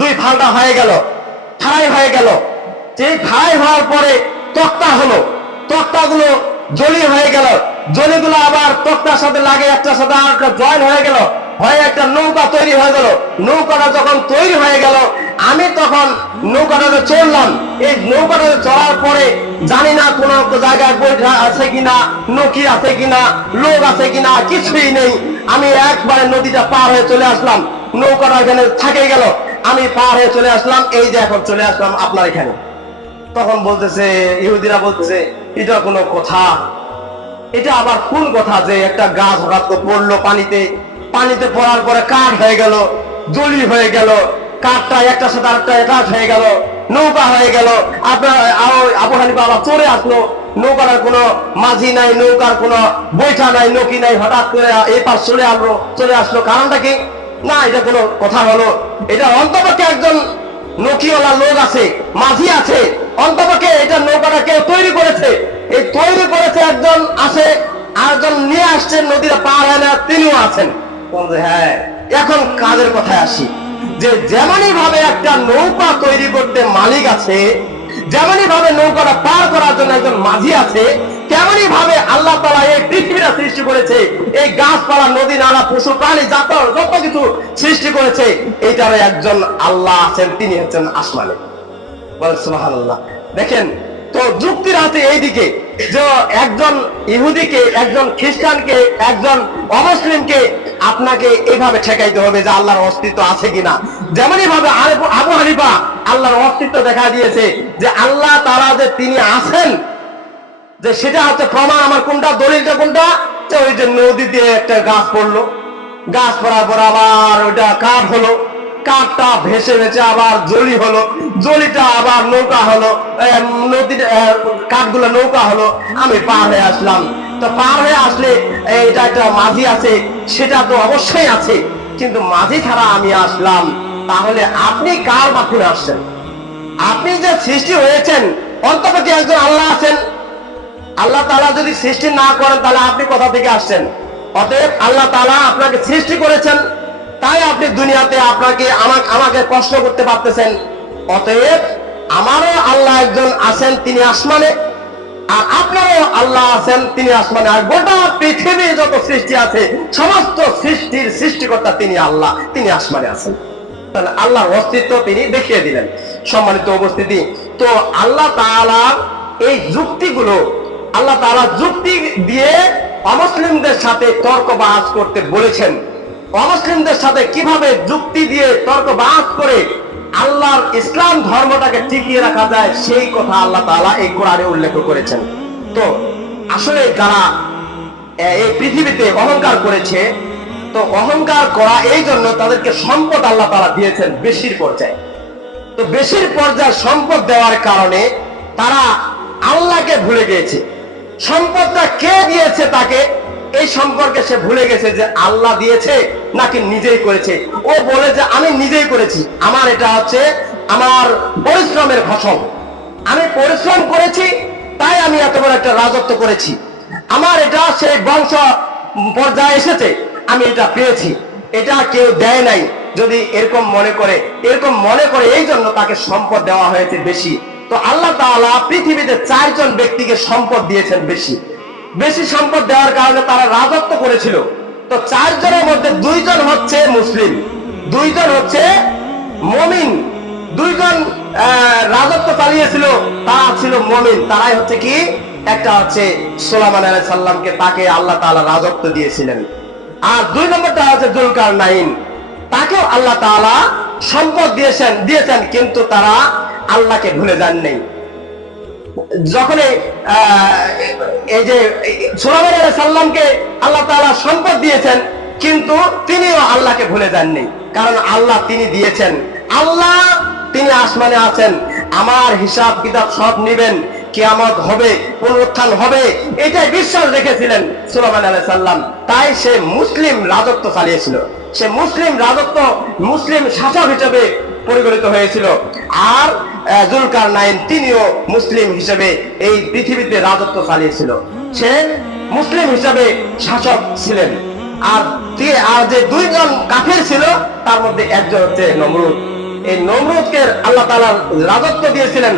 দুই ফাল্টা হয়ে গেল, ঠাড়াই হয়ে গেল। সেই ঠাড়াই হওয়ার পরে তক্তা হলো, তক্তাগুলো জলি হয়ে গেল, জলিগুলো আবার তক্তার সাথে লাগে, একটার সাথে আর একটা জয়েন হয়ে গেল, হয়ে একটা নৌকা তৈরি হয়ে গেল। নৌকাটা যখন তৈরি হয়ে গেল, আমি তখন নৌকাটাতে চললাম। এই নৌকাটাতে চলার পরে জানি না কোন জায়গায় বৈঠা আছে কিনা, নৌকি আছে কিনা, লোক আছে কিনা, কিছুই নেই। আমি একবারে নদীটা পার হয়ে চলে আসলাম। নৌকাটা এখানে থাকে গেল, আমি পার হয়ে চলে আসলাম। এই যে এখন চলে আসলাম আপনার এখানে। তখন বলতেছে, ইহুদিরা বলতেছে, এটা কোনো কথা? এটা আবার কোন কথা যে একটা গাছ হঠাৎ করে পড়লো পানিতে, পানিতে পড়ার পরে কাঠ হয়ে গেল, জলি হয়ে গেল, কাঠটা একটার সাথে আরেকটা অ্যাটাচ হয়ে গেল, নৌকা হয়ে গেল। আপনার আবু হানিফা আবার চলে আসলো। নৌকার কোনো মাঝি নাই, নৌকার কোনো বৈঠা নাই, নৌকি নাই, হঠাৎ করে এই পাশ চলে আসলো। কারণটা কি? না, এটা কোনো কথা হলো? এটা অন্তপক্ষে একজন নৌকিওয়ালা লোক আছে, মাঝি আছে, অন্তপক্ষে এটা নৌকাটা কেউ তৈরি করেছে। এই তৈরি করেছে একজন আছে, আরেকজন নিয়ে আসছেন, নদীটা পার হয় না, তিনিও আছেন। হ্যাঁ, এখন কাজের কথায় আসি, যে যেমনই ভাবে একটা নৌকা তৈরি করতে মালিক আছে, যেমনই ভাবে নৌকাটা পার করার জন্য একজন মাঝি আছে, তেমনই ভাবে আল্লাহ তাআলা এই পৃথিবীটা সৃষ্টি করেছে, এই গাছপালা, নদী, নালা, পশু, প্রাণী, যত কিছু সৃষ্টি করেছে, এইটার একজন আল্লাহ আছেন, তিনি হচ্ছেন আসমানে। বলেন সুবহানাল্লাহ। দেখেন তো যুক্তির আছে এইদিকে, যে একজন ইহুদিকে, একজন খ্রিস্টানকে, একজন অমুসলিমকে আপনাকে এইভাবে ঠেকাইতে হবে যে আল্লাহর অস্তিত্ব আছে কিনা। যেমনই ভাবে আবু হানিফা আল্লাহর অস্তিত্ব দেখা দিয়েছে, যে আল্লাহ তাআলা যে তিনি আছেন, যে সেটা হচ্ছে প্রমাণ। আমার কোনটা দলিলটা কোনটা? যে ওই যে নদী দিয়ে একটা গাছ পড়লো, গাছ পড়ার পর আবার ওইটা কাঠ হলো, কাঠটা ভেসে ভেসে আবার জলি হলো, জলিটা আবার নৌকা হলো, নদীর কাঠগুলো নৌকা হলো। আমি পার হয়ে আসলাম। তো পার হয়ে আসলে এটা একটা মাঝি আছে, সেটা তো অবশ্যই আছে, কিন্তু মাঝি ছাড়া আমি আসলাম। তাহলে আপনি কার মাধ্যমে আসছেন? আপনি যে সৃষ্টি হয়েছেন, অন্ততপক্ষে একজন আল্লাহ আছেন। আল্লাহ তাআলা যদি সৃষ্টি না করেন, তাহলে আপনি কোথা থেকে আসছেন? অতএব আল্লাহ তাআলা আপনাকে সৃষ্টি করেছেন, তাই আপনি দুনিয়াতে আমাকে কষ্ট করতে পারতেছেন। অতএব আমারও আল্লাহ একজন আছেন, তিনি আসমানে, আর আপনারও আল্লাহ আছেন, তিনি আসমানে। আর গোটা পৃথিবীর যত সৃষ্টি আছে, সমস্ত সৃষ্টির সৃষ্টিকর্তা তিনি আল্লাহ, তিনি আসমানে আছেন। তাহলে আল্লাহর অস্তিত্ব তিনি দেখিয়ে দিলেন। সম্মানিত উপস্থিতি, তো আল্লাহ তাআলার এই যুক্তিগুলো, আল্লাহ তাআলা যুক্তি দিয়ে অমুসলিমদের সাথে তর্ক বাহাস করতে বলেছেন। অমুসলিমদের সাথে কিভাবে যুক্তি দিয়ে তর্ক বাহাস করে আল্লাহর ইসলাম ধর্মটাকে টিকিয়ে রাখা যায়, সেই কথা আল্লাহ তাআলা এই কোরআনে উল্লেখ করেছেন। তো আসলে যারা এই পৃথিবীতে অহংকার করেছে, তো অহংকার করা এই জন্য তাদেরকে সম্পদ আল্লাহ তাআলা দিয়েছেন বেশির পর্যায়ে। তো বেশির পর্যায়ে সম্পদ দেওয়ার কারণে তারা আল্লাহকে ভুলে গিয়েছে। সম্পদটা কে দিয়েছে তাকে, এই সম্পর্কে সে ভুলে গেছে যে আল্লাহ দিয়েছে নাকি নিজেই করেছে। ও বলে যে আমি নিজেই করেছি, আমার এটা হচ্ছে আমার পরিশ্রমের ফসল, আমি পরিশ্রম করেছি, তাই আমি এত বড় একটা রাজত্ব করেছি, আমার এটা সেই বংশ পর্যায়ে এসেছে, আমি এটা পেয়েছি, এটা কেউ দেয় নাই। যদি এরকম মনে করে এই জন্য তাকে সম্পদ দেওয়া হয়েছে বেশি। তো আল্লাহ তাআলা পৃথিবীতে 4 জন ব্যক্তিকে সম্পদ দিয়েছেন বেশি সম্পদ দেওয়ার কারণে তারা রাজত্ব করেছিল। তো 4 জনের মধ্যে 2 জন হচ্ছে মুসলিম, 2 জন হচ্ছে মুমিন। 2 জন রাজত্ব চালিয়েছিল, তারা ছিল মুমিন। তারাই হচ্ছে কি, একটা হচ্ছে সুলাইমান আলাইহিস সালামকে, তাকে আল্লাহ তাআলা রাজত্ব দিয়েছিলেন। আর 2 নম্বরটা হচ্ছে যুলকারনাইন, তাকেও আল্লাহ তাআলা সম্পদ দিয়েছেন, কিন্তু তারা আল্লাহকে ভুলে যান নাই। যখন এই যে সুলাইমান আলাইহিস সালামকে আল্লাহ তাআলা সম্পদ দিয়েছেন, কিন্তু তিনিও আল্লাহকে ভুলে যাননি, কারণ আল্লাহ তিনি দিয়েছেন, আল্লাহ তিনি আসমানে আছেন, আমার হিসাব কিতাব সব নিবেন, কিয়ামত হবে, পুনরুত্থান হবে, এটাই বিশ্বাস রেখেছিলেন সুলাইমান আলাইহিস সালাম। তাই সে মুসলিম রাজত্ব চালিয়েছিল, সে মুসলিম রাজত্ব, মুসলিম শাসক হিসেবে পরিগণিত হয়েছিল। আর জুলকারনাইন তিনিও মুসলিম হিসেবে এই পৃথিবীতে রাজত্ব চালিয়েছিল, সে মুসলিম হিসেবে শাসক ছিলেন। আর যে দুইজন কাফির ছিল তার মধ্যে একজন হচ্ছে নমরুদ। এই নমরুদকে আল্লাহ তাআলা রাজত্ব দিয়েছিলেন,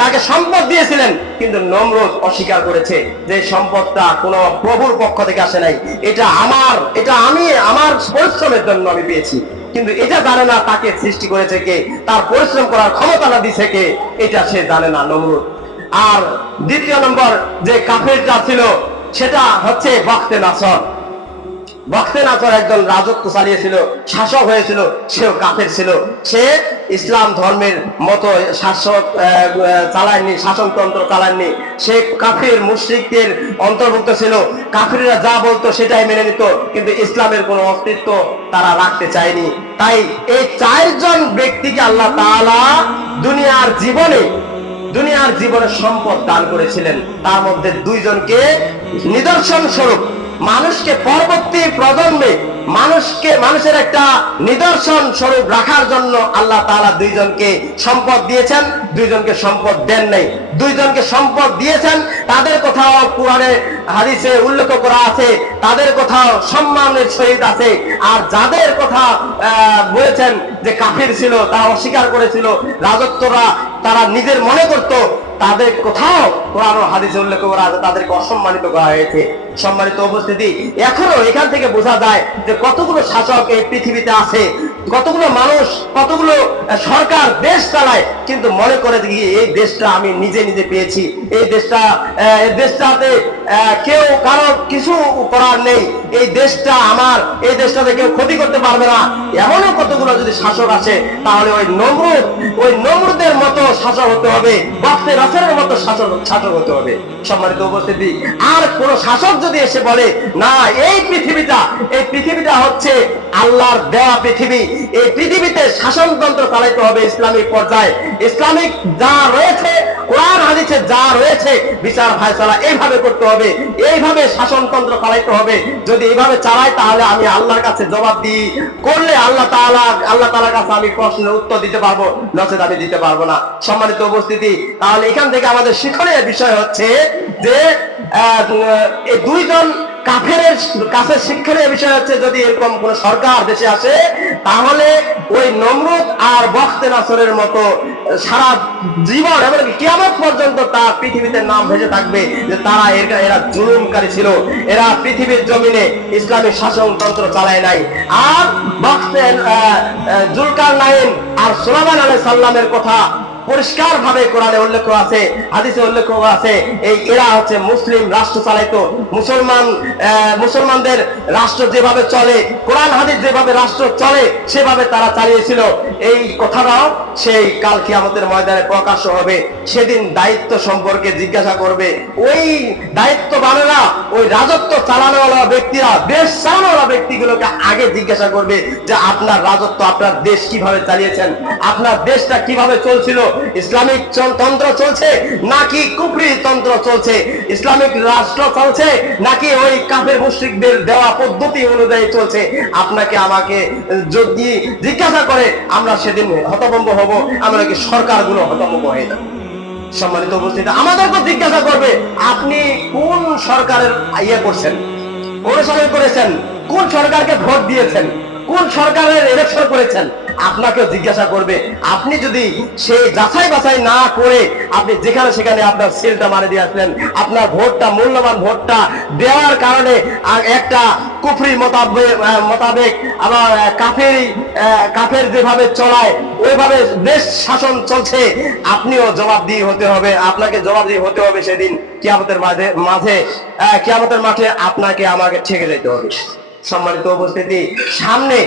তাকে সম্পদ দিয়েছিলেন, কিন্তু নমরুদ অস্বীকার করেছে যে সম্পদটা কোনো প্রভুর পক্ষ থেকে আসে নাই, এটা আমার, এটা আমি আমার পরিশ্রমের জন্য আমি পেয়েছি। কিন্তু এটা জানে না তাকে সৃষ্টি করেছে কে, তার পরিশ্রম করার ক্ষমতা না দিছে কে, এটা সে জানে না নমরুদ। আর দ্বিতীয় নম্বর যে কাফিরটা ছিল সেটা হচ্ছে বখতে নাসর। বখতে নাসর একজন রাজত্ব চালিয়েছিল, শাসক হয়েছিল, সেও কাফের ছিল। সে ইসলাম ধর্মের মতো শাসক চালায়নি, শাসনতন্ত্র চালায়নি, সে কাফির মুশরিকদের অন্তর্ভুক্ত ছিল। কাফিররা যা বলতো সেটাই মেনে নিত, কিন্তু ইসলামের কোনো অস্তিত্ব তারা রাখতে চায়নি। তাই এই চারজন ব্যক্তিকে আল্লাহ তাআলা দুনিয়ার জীবনে সম্পদ দান করেছিলেন। তার মধ্যে দুইজনকে নিদর্শন স্বরূপ, মানুষকে পরবর্তী প্রজন্মে মানুষের একটা নিদর্শন স্বরূপ রাখার জন্য আল্লাহ তাআলা দুইজনকে সম্পদ দিয়েছেন, দুইজনকে সম্পদ দেন নাই। দুইজনকে সম্পদ দিয়েছেন, তাদের কথাও কোরআনে হাদিসে উল্লেখ করা আছে, তাদের কথাও সম্মানের সহিত আছে। আর যাদের কথা বলেছেন যে কাফির ছিল, তারা অস্বীকার করেছিল, রাজত্বরা তারা নিজের মনে করত, তাদের কোথাও কোরআন ও হাদিসে উল্লেখ করা আছে, তাদেরকে অসম্মানিত করা হয়েছে। সম্মানিত উপস্থিতি, এখনো এখান থেকে বোঝা যায় যে কতগুলো শাসক এই পৃথিবীতে আছে, কতগুলো মানুষ, কতগুলো সরকার দেশ চালায়, কিন্তু মনে করে যে এই দেশটা আমি নিজে নিজে পেয়েছি, এই দেশটাতে কেউ কারো কিছু করার নেই, এই দেশটা আমার, এই দেশটাতে কেউ ক্ষতি করতে পারবে না। এমনও কতগুলো যদি শাসক আসে, তাহলে ওই নমরুদের মতো শাসক হতে হবে, বখতে নাসরের মতো শাসক হতে হবে। সম্মানিত উপস্থিতি, আর কোন শাসক যদি এসে বলে না এই পৃথিবীটা হচ্ছে আল্লাহর দেওয়া পৃথিবী, এই পৃথিবীতে শাসনতন্ত্র চালাইতে হবে ইসলামিক পর্যায়ে, ইসলামিক যা রয়েছে, কোরআন হাদিসে যা রয়েছে, বিচার ফায়সালা এইভাবে করতে হবে, এইভাবে শাসনতন্ত্র চালাইতে হবে, যদি এইভাবে চালাই তাহলে আমি আল্লাহর কাছে জবাব দিই করলে আল্লাহ তাআলার কাছে আমি প্রশ্নের উত্তর দিতে পারবো, নচেত আমি দিতে পারবো না। সম্মানিত উপস্থিতি, তাহলে এখান থেকে আমাদের শিক্ষণীয় বিষয় হচ্ছে যে এই দুইজন কাফেরের কাছে শিক্ষণীয় বিষয় হচ্ছে, যদি এরকম কোন সরকার দেশে আসে, তাহলে ওই নমরুদ আর বখতে নাসরের মতো সারা জীবন এমনকি কিয়ামত পর্যন্ত তার পৃথিবীতে নাম ভেসে থাকবে যে তারা এরা জুলুমকারী ছিল, এরা পৃথিবীর জমিনে ইসলামী শাসনতন্ত্র চালায় নাই। আর জুলকারনাইন আর সুলাইমান আলাইহিস সালামের কথা পরিষ্কার ভাবে কোরআনে উল্লেখ আছে, হাদিসে উল্লেখ আছে, এরা হচ্ছে মুসলিম রাষ্ট্র চালাইতো, মুসলমানদের রাষ্ট্র যেভাবে চলে, কোরআন হাদিস যেভাবে রাষ্ট্র চলে সেভাবে তারা চালিয়েছিল। এই কথাটাও সেই কাল কিয়ামতের ময়দানে প্রকাশ হবে। সেদিন দায়িত্ব সম্পর্কে জিজ্ঞাসা করবে ওই দায়িত্ববানেরা, ওই রাজত্ব চালানোওয়ালা ব্যক্তিরা, দেশ চালানোওয়ালা ব্যক্তিগুলোকে আগে জিজ্ঞাসা করবে যে আপনার রাজত্ব, আপনার দেশ কিভাবে চালিয়েছেন, আপনার দেশটা কিভাবে চলছিল, ইসলামিক তন্ত্র চলছে নাকি কুফরি তন্ত্র চলছে, ইসলামিক রাষ্ট্র চলছে নাকি ওই কাফের মুশরিকদের দেওয়া পদ্ধতি অনুযায়ী চলছে। আপনাকে আমাকে যদি জিজ্ঞাসা করে, আমরা সেদিন হতভম্ব হব, আমরা কি সরকারগুলো হতভম্ব হয়ে যাবে। সম্মানিত উপস্থিতি, আমাদেরকে জিজ্ঞাসা করবে আপনি কোন সরকারের করছেন, অনুসরণ করেছেন, কোন সরকারকে ভোট দিয়েছেন, কোন সরকারের ইলেকশন করেছেন, আপনাকেও জিজ্ঞাসা করবে। আপনি যদি সেই যাচাই বাছাই না করে আপনি যেখানে সেখানে আপনার সিলটা মারে দিয়ে আসলেন, আপনার ভোটটা, মূল্যবান ভোটটা দেওয়ার কারণে একটা কুফরি মোতাবেক আবার কাফের যেভাবে চলায় ওইভাবে দেশ শাসন চলছে, আপনিও জবাবদিহি হতে হবে, আপনাকে জবাবদিহি হতে হবে সেদিন কিয়ামতের কিয়ামতের মাঠে আপনাকে আমাকে ঠেকে যেতে হবে। সম্মানিত উপস্থিতি, সামনে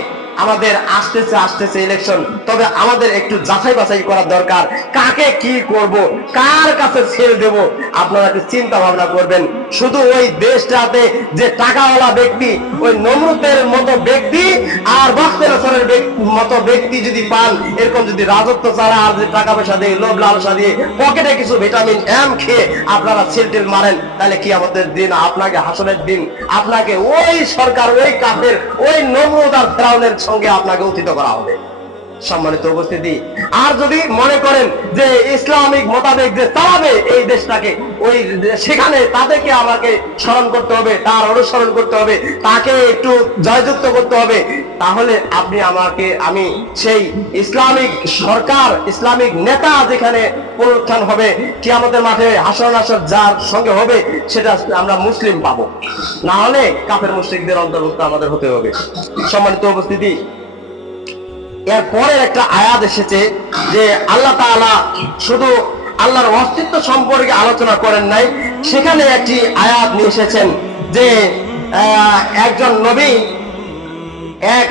আমাদের আসতেছে আসতেছে ইলেকশন, তবে আমাদের একটু যাচাই বাছাই করার দরকার, কাকে কি করব, কার কাছে ছেড়ে দেব। আপনারা একটু চিন্তা ভাবনা করবেন। শুধু ওই দেশটাতে যে টাকাওয়ালা ব্যক্তি, ওই নমরুদের মতো ব্যক্তি আর বখতের আসরের মতো ব্যক্তি যদি পান, এরকম যদি রাজত্ব ছাড়া আর যদি টাকা পয়সা দিয়ে, লোভ লালসা দিয়ে, পকেটে কিছু ভিটামিন এম খেয়ে আপনারা ছেলটেল মারেন, তাহলে কি আমাদের দিন, আপনাকে হাসনের দিন, আপনাকে ওই সরকার, ওই কাফের, ওই নমরুদ আর ফেরাউনের সঙ্গে আপনাকে উত্থিত করা হবে। সম্মানিত উপস্থিতি, আর যদি মনে করেন যে ইসলামিক মোতাবেক যে চালাবে এই দেশটাকে, ওই সেখানে তাদেরকে আমাকে স্মরণ করতে হবে, তার অনুসরণ করতে হবে, তাকে একটু জয়যুক্ত করতে হবে, তাহলে আপনি আমাকে, আমি সেই ইসলামিক সরকার, ইসলামিক নেতা যেখানে পুনরুত্থান হবে কিয়ামতের মাঠে, হাসর নাসর যার সঙ্গে হবে, সেটা আমরা মুসলিম পাবো, না হলে কাফের মুশরিকদের অন্তর্ভুক্ত আমাদের হতে হবে। সম্মানিত উপস্থিতি, এর পরের একটা আয়াত এসেছে যে আল্লাহ তাআলা শুধু আল্লাহর অস্তিত্ব সম্পর্কে আলোচনা করেন নাই, সেখানে একটি আয়াত নিয়ে এসেছেন যে একজন নবী এক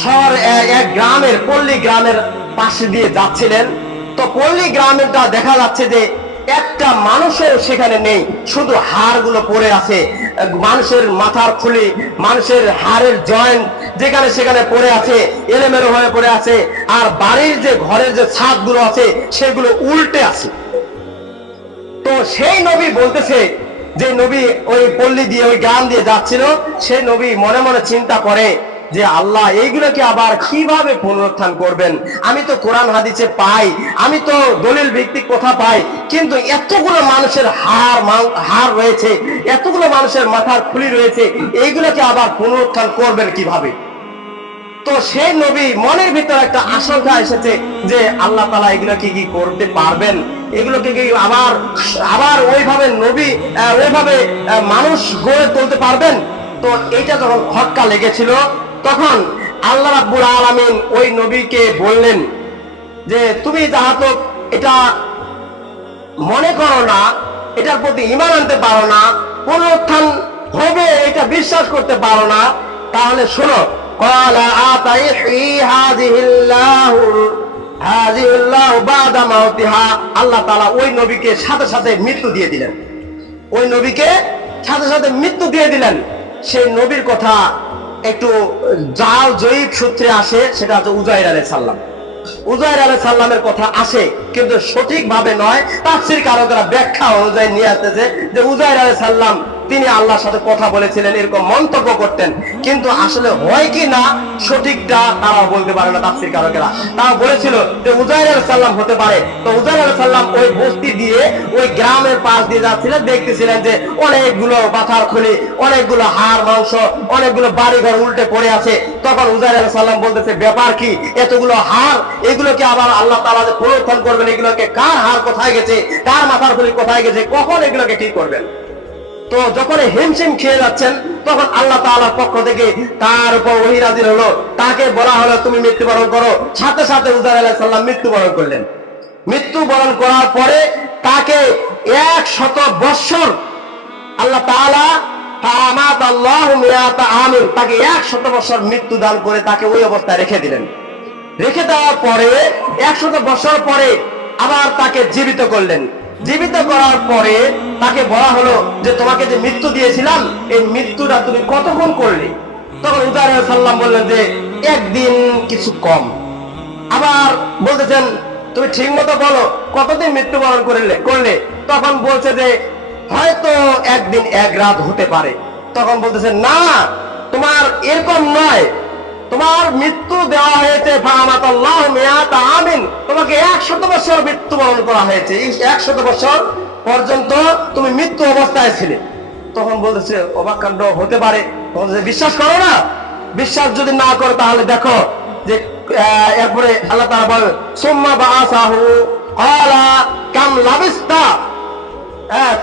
শহর, এক গ্রামের, পল্লী গ্রামের পাশে দিয়ে যাচ্ছিলেন। তো পল্লী গ্রামেরটা দেখা যাচ্ছে যে একটা মানুষের সেখানে নেই, শুধু হাড়গুলো পড়ে আছে, মানুষের মাথার খুলি, মানুষের হাড়ের জয়েন্ট যেখানে সেখানে পড়ে আছে, এলোমেলো হয়ে পড়ে আছে, আর বাড়ির যে ঘরের যে ছাদগুলো আছে সেগুলো উল্টে আছে। তো সেই নবী বলতেছে, যে নবী ওই পল্লী দিয়ে, ওই গ্রাম দিয়ে যাচ্ছিল, সেই নবী মনে মনে চিন্তা করে যে আল্লাহ এইগুলোকে আবার কিভাবে পুনরুত্থান করবেন। আমি তো কোরআন হাদিসে পাই, আমি তো দলিল ভিত্তিক কথা পাই, কিন্তু এতগুলো মানুষের হাড় রয়েছে, এতগুলো মানুষের মাথার খুলি রয়েছে, এইগুলোকে আবার পুনরুত্থান করবেন কিভাবে। তো সেই নবী মনের ভিতরে একটা আশঙ্কা এসেছে যে আল্লাহ তাআলা এগুলোকে কি করতে পারবেন, এগুলোকে কি আবার আবার ওইভাবে নবী ওইভাবে মানুষ গড়ে তুলতে পারবেন। তো এইটা যখন খটকা লেগেছিল, তখন আল্লাহ রাব্বুল আলামিন ওই নবীকে বললেন যে তুমি যাহাতো এটা মনে করো না, এটার প্রতি ঈমান আনতে পারো না, পুনরুত্থান হবে এটা বিশ্বাস করতে পারো না, তাহলে শোনো, ক্বালা আতাইহি হাযিহিল্লাহু বাদা মাউতিহা, আল্লাহ তাআলা ওই নবীকে সাথে সাথে মৃত্যু দিয়ে দিলেন, ওই নবীকে সাথে সাথে মৃত্যু দিয়ে দিলেন। সেই নবীর কথা একটু জাল জয়ীব সূত্রে আসে, সেটা হচ্ছে উজাইর আলাইহিস সালাম। উজাইর আলাইহিস সালামের কথা আসে, কিন্তু সঠিক ভাবে নয়, তাফসীর কারকরা ব্যাখ্যা অনুযায়ী নিয়ে আসতেছে যে উজাইর আলাইহিস সালাম তিনি আল্লাহর সাথে কথা বলেছিলেন, এরকম মন্তব্য করতেন, কিন্তু আসলে হয় কি না সঠিকটা তারাও বলতে পারে না তাফসীর কারকেরা। তারা বলেছিল যে উজাইর আলাইহিস সালাম হতে পারে। তো উজাইর আলাইহিস সালাম ওই বস্তি দিয়ে, ওই গ্রামের পাশ দিয়ে যাচ্ছিলেন, দেখতেছিলেন যে অনেকগুলো মাথার খুলি, অনেকগুলো হাড় মাংস, অনেকগুলো বাড়িঘর উল্টে পড়ে আছে। তখন উজাইর আলাইহিস সালাম বলতেছে, ব্যাপার কি, এতগুলো হাড়, এগুলোকে আবার আল্লাহ তাআলা যে পুনরুত্থান করবেন, এগুলোকে কার হাড় কোথায় গেছে, কার মাথার খুলি কোথায় গেছে, কখন এগুলোকে ঠিক করবেন। তো যখন হিমশিম খেয়ে যাচ্ছেন, তখন আল্লাহ তাআলার পক্ষ থেকে তার উপর ওহী নাযিল হলো, তাকে বলা হলো তুমি মৃত্যুবরণ করো। সাথে সাথে উজাইর আলাইহিস সালাম মৃত্যুবরণ করলেন। মৃত্যুবরণ করার পরে তাকে 100 বৎসর আল্লাহ তাআলা ফামাতাল্লাহু মিয়াতা আমিন, তাকে 100 বৎসর মৃত্যু দান করে তাকে ওই অবস্থায় রেখে দিলেন। রেখে দেওয়ার পরে 100 বছর পরে আবার তাকে জীবিত করলেন। জীবিত করার পরে তাকে বলা হলো যে তোমাকে যে মৃত্যু দিয়েছিলাম, এই মৃত্যুটা তুমি কতক্ষণ করলে। তখন উজাইর আলাইহিস সালাম বললেন যে একদিন কিছু কম। আবার বলতেছেন তুমি ঠিক মতো বলো কতদিন মৃত্যুবরণ করলে। তখন বলছে যে হয়তো একদিন এক রাত হতে পারে। তখন বলতেছে না, তোমার এরকম নয়, তোমার মৃত্যু দেওয়া হয়েছে ফামাতাল্লাহু মিয়াতা আমিন, তোমাকে 100 বছর মৃত্যুবরণ করা হয়েছে, 100 বছর পর্যন্ত তুমি মৃত্যু অবস্থায় ছিলে। তখন বলতেছে অবাক কাণ্ড, হতে পারে। বিশ্বাস করো না, বিশ্বাস যদি না করো তাহলে দেখো যে এরপরে আল্লাহ তাআলা বলেন সুম্মা বাআসাহু ক্বালা কাম লাবিস্তা,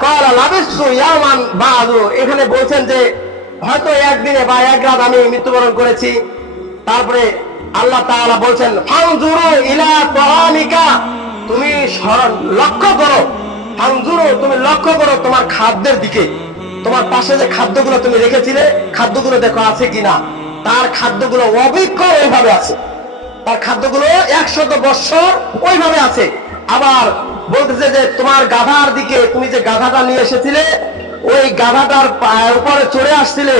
ক্বালা লাবিস্তু ইয়াওমান বা'দু, এখানে বলছেন যে হয়তো একদিনে বা এক রাত আমি মৃত্যুবরণ করেছি। তারপরে আল্লাহ তাআলা বলছেন ফানজুরু ইলা তাআমিকা, তুমি লক্ষ্য করো, ফানজুরু তুমি লক্ষ্য করো তোমার খাদ্যের দিকে, তোমার পাশে যে খাদ্যগুলো তুমি রেখেছিলে খাদ্যগুলো দেখো আছে কিনা। তার খাদ্যগুলো অবিকল ওইভাবে আছে, তার খাদ্যগুলো 100 বৎসর ওইভাবে আছে। আবার বলতেছে যে তোমার গাধার দিকে, তুমি যে গাধাটা নিয়ে এসেছিলে ওই গাধাটার উপরে চড়ে আসছিলে,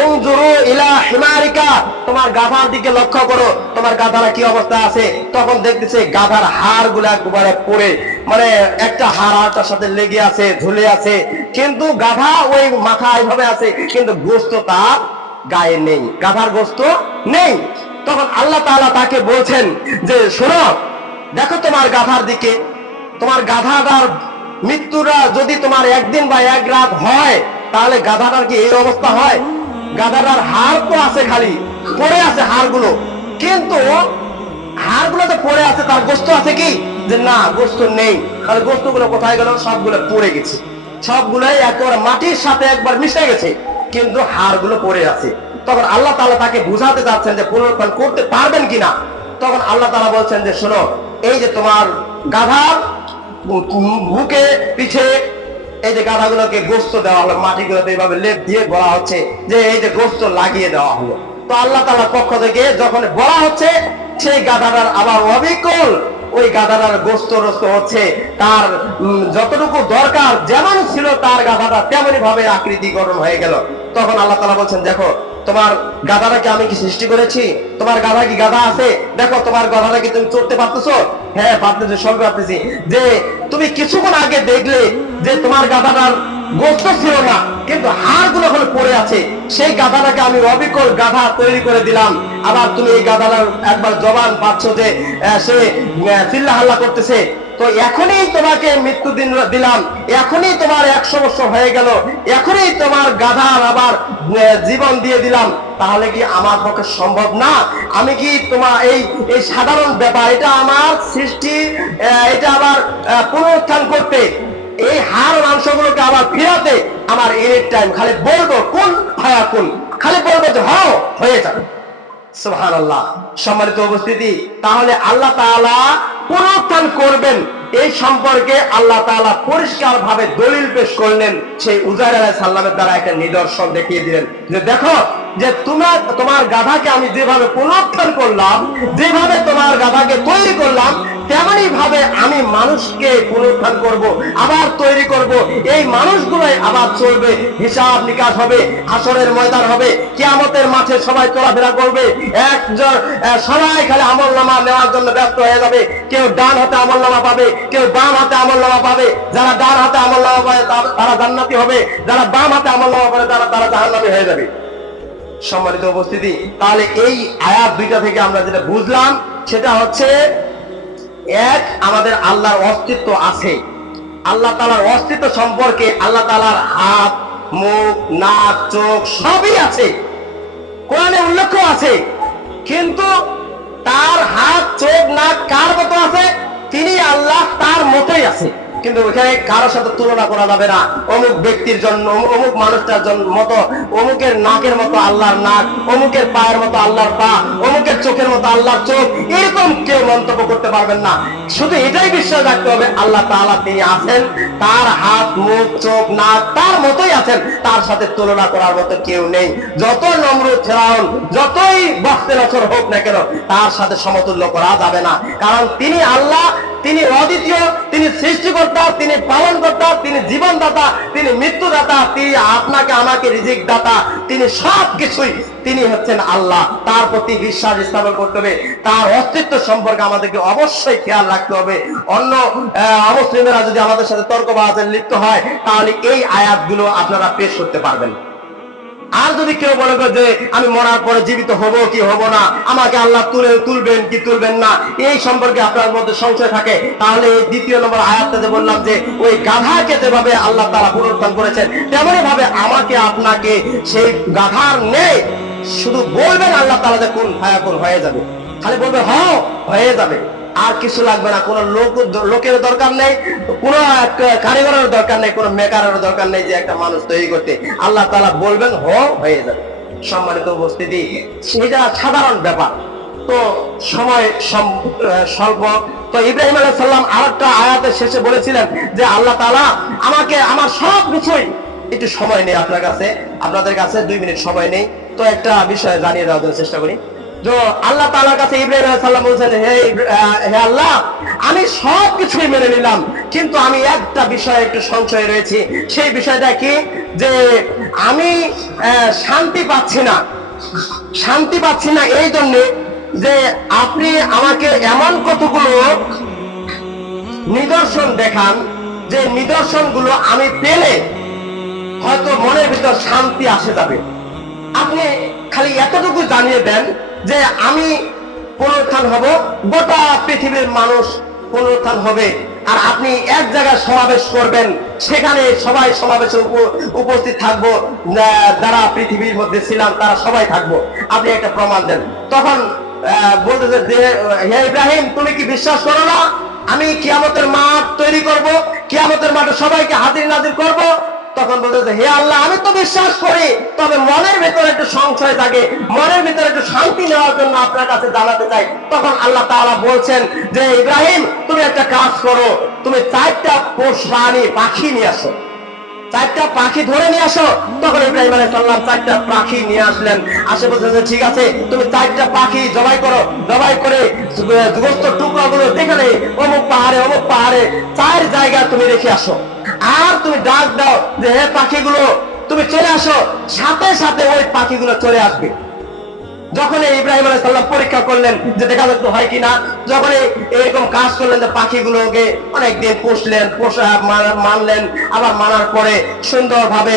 উনজুরু ইলা হিমারিকা, তোমার গাধার দিকে লক্ষ্য করো তোমার গাধারা কি অবস্থা আছে। তখন দেখতেছে গাধার হাড় গুলা একবারে পড়ে, মানে একটা হাড় আরটার সাথে লেগে আছে, ঝুলে আছে, কিন্তু গাধা ওই মাথা এইভাবে আছে, কিন্তু গোস্ত তার গায়ে নেই, গাধার গোস্ত নেই। তখন আল্লাহ তাআলা তাকে বলছেন যে শোনো, দেখো তোমার গাধার দিকে, তোমার গাধাটার মৃত্যুটা যদি তোমার একদিন বা এক রাত হয়, তাহলে গাধাটার কি এই অবস্থা হয়? গাধাটার হাড় তো আছে, খালি পড়ে আছে হাড়গুলো, কিন্তু হাড়গুলো তো পড়ে আছে, তার গোস্ত আছে কি? যে না, গোস্ত নেই। তাহলে গোস্তগুলো কোথায় গেল? সবগুলো পড়ে গেছে, সবগুলোই একেবারে মাটির সাথে একবার মিশে গেছে, কিন্তু হাড়গুলো পড়ে আছে। তখন আল্লাহ তাআলা তাকে বুঝাতে যাচ্ছেন যে পুনরুত্থান করতে পারবেন কিনা। তখন আল্লাহ তাআলা বলছেন যে শোনো, এই যে তোমার গাধার বুকে পিঠে এই যে গাধাগুলোকে গোস্ত দেওয়া হলো, মাটিগুলোতে এইভাবে লেপ দিয়ে বলা হচ্ছে যে এই যে গোস্ত লাগিয়ে দেওয়া হলো। তো আল্লাহ তাআলার পক্ষ থেকে যখন বলা হচ্ছে, সেই গাধাটার আবার অবিকল ওই গাধাটার গোস্ত রস্ত হচ্ছে, তার যতটুকু দরকার যেমন ছিল তার গাধাটা তেমনি ভাবে আকৃতি গঠন হয়ে গেল। তখন আল্লাহ তাআলা বলছেন, দেখো তোমার গাধাটাকে আমি কি সৃষ্টি করেছি? তোমার গাধা কি গাধা আছে? দেখো তোমার গাধাটা কি তুমি চড়তে পারতেছো? হ্যাঁ পারতেছি, সব পারতেছি। যে তুমি কিছুক্ষণ আগে দেখলে যে তোমার গাধাটার গোস্ত ছিল না, কিন্তু হাড়গুলো ওখানে পড়ে আছে, সেই গাধাটাকে আমি অবিকল গাধা তৈরি করে দিলাম। আবার তুমি এই গাধাটার একবার জবান পাচ্ছ যে সে চিল্লা হাল্লা করতেছে, তো এখনই তোমাকে মৃত্যু দিলাম, এখনই তোমার 100 বছর হয়ে গেল, এখনই তোমার গাধার আবার জীবন দিয়ে দিলাম। তাহলে কি আমার পক্ষে সম্ভব না? আমি কি তোমার এই সাধারণ ব্যাপার, এটা আমার সৃষ্টি, এটা আবার পুনরুত্থান করতে, এই হাড় মাংসগুলোকে আবার ফিরাতে আমার এনি টাইম খালি বলবো কোন ফায়াকুন, খালি বলবো যে হও, হয়ে যাবে। সুবহানাল্লাহ। সম্মানিত উপস্থিতি, তাহলে আল্লাহ তাআলা পুনরুত্থান করবেন এই সম্পর্কে আল্লাহ তাআলা পরিষ্কার ভাবে দলিল পেশ করলেন, সেই উজাইর আলাইহিস সালামের দ্বারা একটা নিদর্শন দেখিয়ে দিলেন যে দেখো, যে তোমার গাধাকে আমি যেভাবে পুনরুত্থান করলাম, যেভাবে তোমার গাধাকে তৈরি করলাম, তেমনি ভাবে আমি মানুষকে পুনরুত্থান করব, আবার তৈরি করব। এই মানুষগুলোই আবার চলবে, হিসাব নিকাশ হবে, হাসরের ময়দান হবে, কিয়ামতের মাঠে সবাই চলাফেরা করবে, একজন সবাই খালি আমলনামা নেওয়ার জন্য ব্যস্ত হয়ে যাবে। কেউ ডান হাতে আমলনামা পাবে, কেউ বাম হাতে আমলনামা পাবে। যারা ডান হাতে আমলনামা পাবে তারা জান্নাতি হবে, যারা বাম হাতে আমলনামা পাবে তারা জাহান্নামী হয়ে যাবে। সম্মানিত উপস্থিতি, তাহলে এই আয়াত দুইটা থেকে আমরা যেটা বুঝলাম সেটা হচ্ছে, এক, আমাদের আল্লাহর অস্তিত্ব আছে, আল্লাহ তাআলার অস্তিত্ব সম্পর্কে আল্লাহ তাআলার হাত, মুখ, নাক, চোখ সবই আছে, কোরআনে উল্লেখ আছে। কিন্তু তার হাত, চোখ, নাক কার মতো আছে? তিনি আল্লাহ তার মতোই আছে, কিন্তু ওখানে কারোর সাথে তুলনা করা যাবে না। অমুক ব্যক্তির জন্য, অমুক মানুষটার জন্য মতো, অমুকের নাকের মতো আল্লাহর নাক, অমুকের পায়ের মতো আল্লাহর পা, অমুকের চোখের মতো আল্লাহর চোখ, এরকম কেউ মন্তব্য করতে পারবেন না। শুধু এটাই বিশ্বাস রাখতে হবে, আল্লাহ তাআলা তিনি আছেন, তার হাত, মুখ, চোখ, নাক তার মতোই আছেন, তার সাথে তুলনা করার মতো কেউ নেই। যত নমরুদ, ফেরাউন, যতই বখতে নছর হোক না কেন, তার সাথে সমতুল্য করা যাবে না। কারণ তিনি আল্লাহ, তিনি অদ্বিতীয়, তিনি সৃষ্টিকর্তা, তিনি পালনকর্তা, তিনি জীবনদাতা, তিনি মৃত্যুদাতা, তিনি আপনাকে আমাকে রিজিক দাতা, তিনি সব কিছুই, তিনি হচ্ছেন আল্লাহ। তার প্রতি বিশ্বাস স্থাপন করতে হবে, তার অস্তিত্ব সম্পর্কে আমাদেরকে অবশ্যই খেয়াল রাখতে হবে। অন্য অমুসলিমেরা যদি আমাদের সাথে তর্কবাজে লিপ্ত হয়, তাহলে এই আয়াতগুলো আপনারা পেশ করতে পারবেন। আর যদি কেউ বলে যে আমি মরার পরে জীবিত হব কি হব না, আমাকে আল্লাহ তুলবেন কি তুলবেন না, এই সম্পর্কে আপনার মধ্যে সংশয় থাকে, তাহলে এই দ্বিতীয় নম্বর আয়াতটাতে বললাম যে ওই গাধাকে যেভাবে আল্লাহ তাআলা পুনরুত্থান করেছেন, তেমনি ভাবে আমাকে আপনাকে সেই গাধার নেই, শুধু বলবেন আল্লাহ তাআলা যে কোন ফায়াকুন, হয়ে যাবে। খালি বলবে হ্যাঁ, হয়ে যাবে, আর কিছু লাগবে না। কোন লোকের দরকার নেই, কোন কারিগরের দরকার নেই, কোন মেকারের দরকার নেই যে একটা মানুষ তৈরি করতে। আল্লাহ তাআলা বলবেন হয়ে যাবে। সম্মানিত উপস্থিতি, সেটা সাধারণ ব্যাপার। তো সময় স্বল্প, তো ইব্রাহিম আলাইহিস সালাম আরেকটা আয়াতের শেষে বলেছিলেন যে আল্লাহ তাআলা আমাকে আমার সব কিছুই, একটু সময় নেই আপনার কাছে, আপনাদের কাছে 2 মিনিট সময় নেই, তো একটা বিষয় জানিয়ে দেওয়ার জন্য চেষ্টা করি। তো আল্লাহ তাআলার কাছে ইব্রাহিম আলাইহিস সালাম বলছেন, হে আল্লাহ, আমি সব কিছুই মেনে নিলাম, কিন্তু আমি একটা বিষয়ে একটু সংশয় রয়েছে। সেই বিষয়টা কি, যে আমি শান্তি পাচ্ছি না। শান্তি পাচ্ছি না এই জন্য যে আপনি আমাকে এমন কতগুলো নিদর্শন দেখান, যে নিদর্শনগুলো আমি পেলে হয়তো মনের ভিতর শান্তি আসে যাবে। আপনি খালি এতটুকু জানিয়ে দেন যে আমি পুনরুত্থান হব, গোটা পৃথিবীর মানুষ পুনরুত্থান হবে, আর আপনি এক জায়গায় সমাবেশ করবেন, সেখানে সবাই সমাবেশে উপস্থিত থাকবো, যারা পৃথিবীর মধ্যে ছিলাম তারা সবাই থাকবো, আপনি একটা প্রমাণ দেন। তখন বলতেছে যে, হে ইব্রাহিম, তুমি কি বিশ্বাস করো না আমি কিয়ামতের মাঠ তৈরি করব, কিয়ামতের মাঠে সবাইকে হাজির নাজির করব? তখন বলতেছে, হে আল্লাহ, আমি তো বিশ্বাস করি, তবে মনের ভিতরে একটু সংশয় থাকে, মনের ভিতরে একটু শান্তি নেওয়ার জন্য আপনার কাছে জানাতে চাই। তখন আল্লাহ তাআলা বলছেন যে, ইব্রাহিম, তুমি একটা কাজ করো, তুমি 4টা পোষ প্রাণী পাখি নিয়ে আসো, 4টা পাখি ধরে নিয়ে আসো। তখন ইব্রাহিম আলাইহিস সালাম 4টা পাখি নিয়ে আসলেন। আসে বলছেন যে, ঠিক আছে, তুমি 4টা পাখি জবাই করো, জবাই করে গোস্ত টুকরাগুলো যেখানে অমুক পাহাড়ে 4 জায়গায় তুমি রেখে আসো। আর তুমি ডাক দাও যে, হে পাখিগুলো, তুমি চলে আসো। সাথে সাথে ওই পাখিগুলো চলে আসবে। যখন ইব্রাহিম আলাইহিস সালাম পরীক্ষা করলেন যে দেখা যাচ্ছে হয় কিনা, যখন এরকম কাজ করলেন, যে পাখিগুলোকে অনেকদিন পুষলেন, মানলেন, আবার মানার পরে সুন্দরভাবে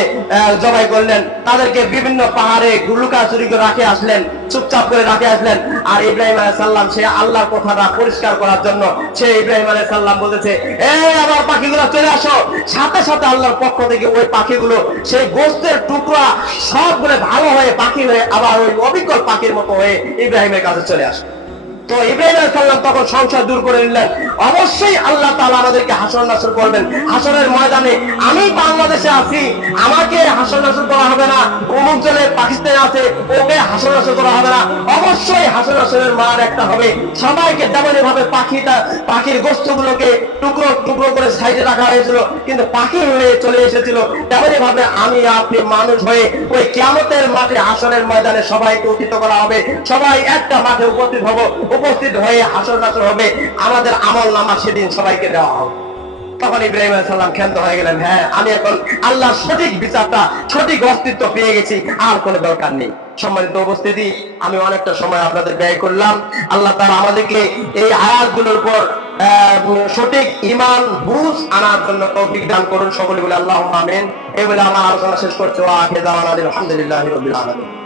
জবাই করলেন, তাদেরকে বিভিন্ন পাহাড়ে লুকাচুরি করে রাখে আসলেন, চুপচাপ করে রাখে আসলেন। আর ইব্রাহিম আলাইহিস সালাম সে আল্লাহর কথাটা পরিষ্কার করার জন্য সে ইব্রাহিম আলাইহিস সালাম বলেছে, আবার পাখিগুলো চলে আসো। সাথে সাথে আল্লাহর পক্ষ থেকে ওই পাখিগুলো সেই গোস্তের টুকরা সবগুলো ভালো হয়ে পাখি হয়ে আবার ওই অবিকল পাখির মতো হয়ে ইব্রাহিমের কাছে চলে আসে। তো ইব্রাহিম আলাইহিস সালাম তখন সংশয় দূর করে নিলেন, অবশ্যই আল্লাহ তাআলা আমাদেরকে হাসর নাসর করবেন। হাসরের ময়দানে আমি বাংলাদেশে আছি, আমাকে হাসর নাসর করা হবে না, অমুক জনে পাকিস্তানে আছে, ওকে হাসর নাসর করা হবে না। অবশ্যই হাসর নাসরের মার একটা হবে। সবাইকে যেমন ভাবে পাখির গোস্তগুলোকে টুকরো টুকরো করে সাইডে রাখা হয়েছিল, কিন্তু পাখি হয়ে চলে এসেছিল, তেমনি ভাবে আমি আপনি মানুষ হয়ে ওই কিয়ামতের মাঠে হাসরের ময়দানে সবাইকে উত্থিত করা হবে। সবাই একটা মাঠে উপস্থিত হয়ে হাসর নাসর হবে, আমাদের আমল নামা সেদিন সবাইকে দেওয়া হবে। তখন ইব্রাহিম আলাইহিস সালাম ক্ষান্ত হয়ে গেলেন, হ্যাঁ, আমি এখন আল্লাহর সঠিক বিচারটা, সঠিক অস্তিত্ব পেয়ে গেছি, আর কোনো দরকার নেই। সম্মানিত উপস্থিতি, আমি অনেকটা সময় আপনাদের ব্যয় করলাম। আল্লাহ তাআলা আমাদেরকে এই আয়াতগুলোর উপর সঠিক ঈমান বুঝ আনার জন্য তৌফিক দান করুন। সকলে বলে আল্লাহুম্মা আমিন। এই বলে আমার আলোচনা শেষ করছি। ওয়া আখিরু দাওয়ানা আলহামদুলিল্লাহি রাব্বিল আলামিন।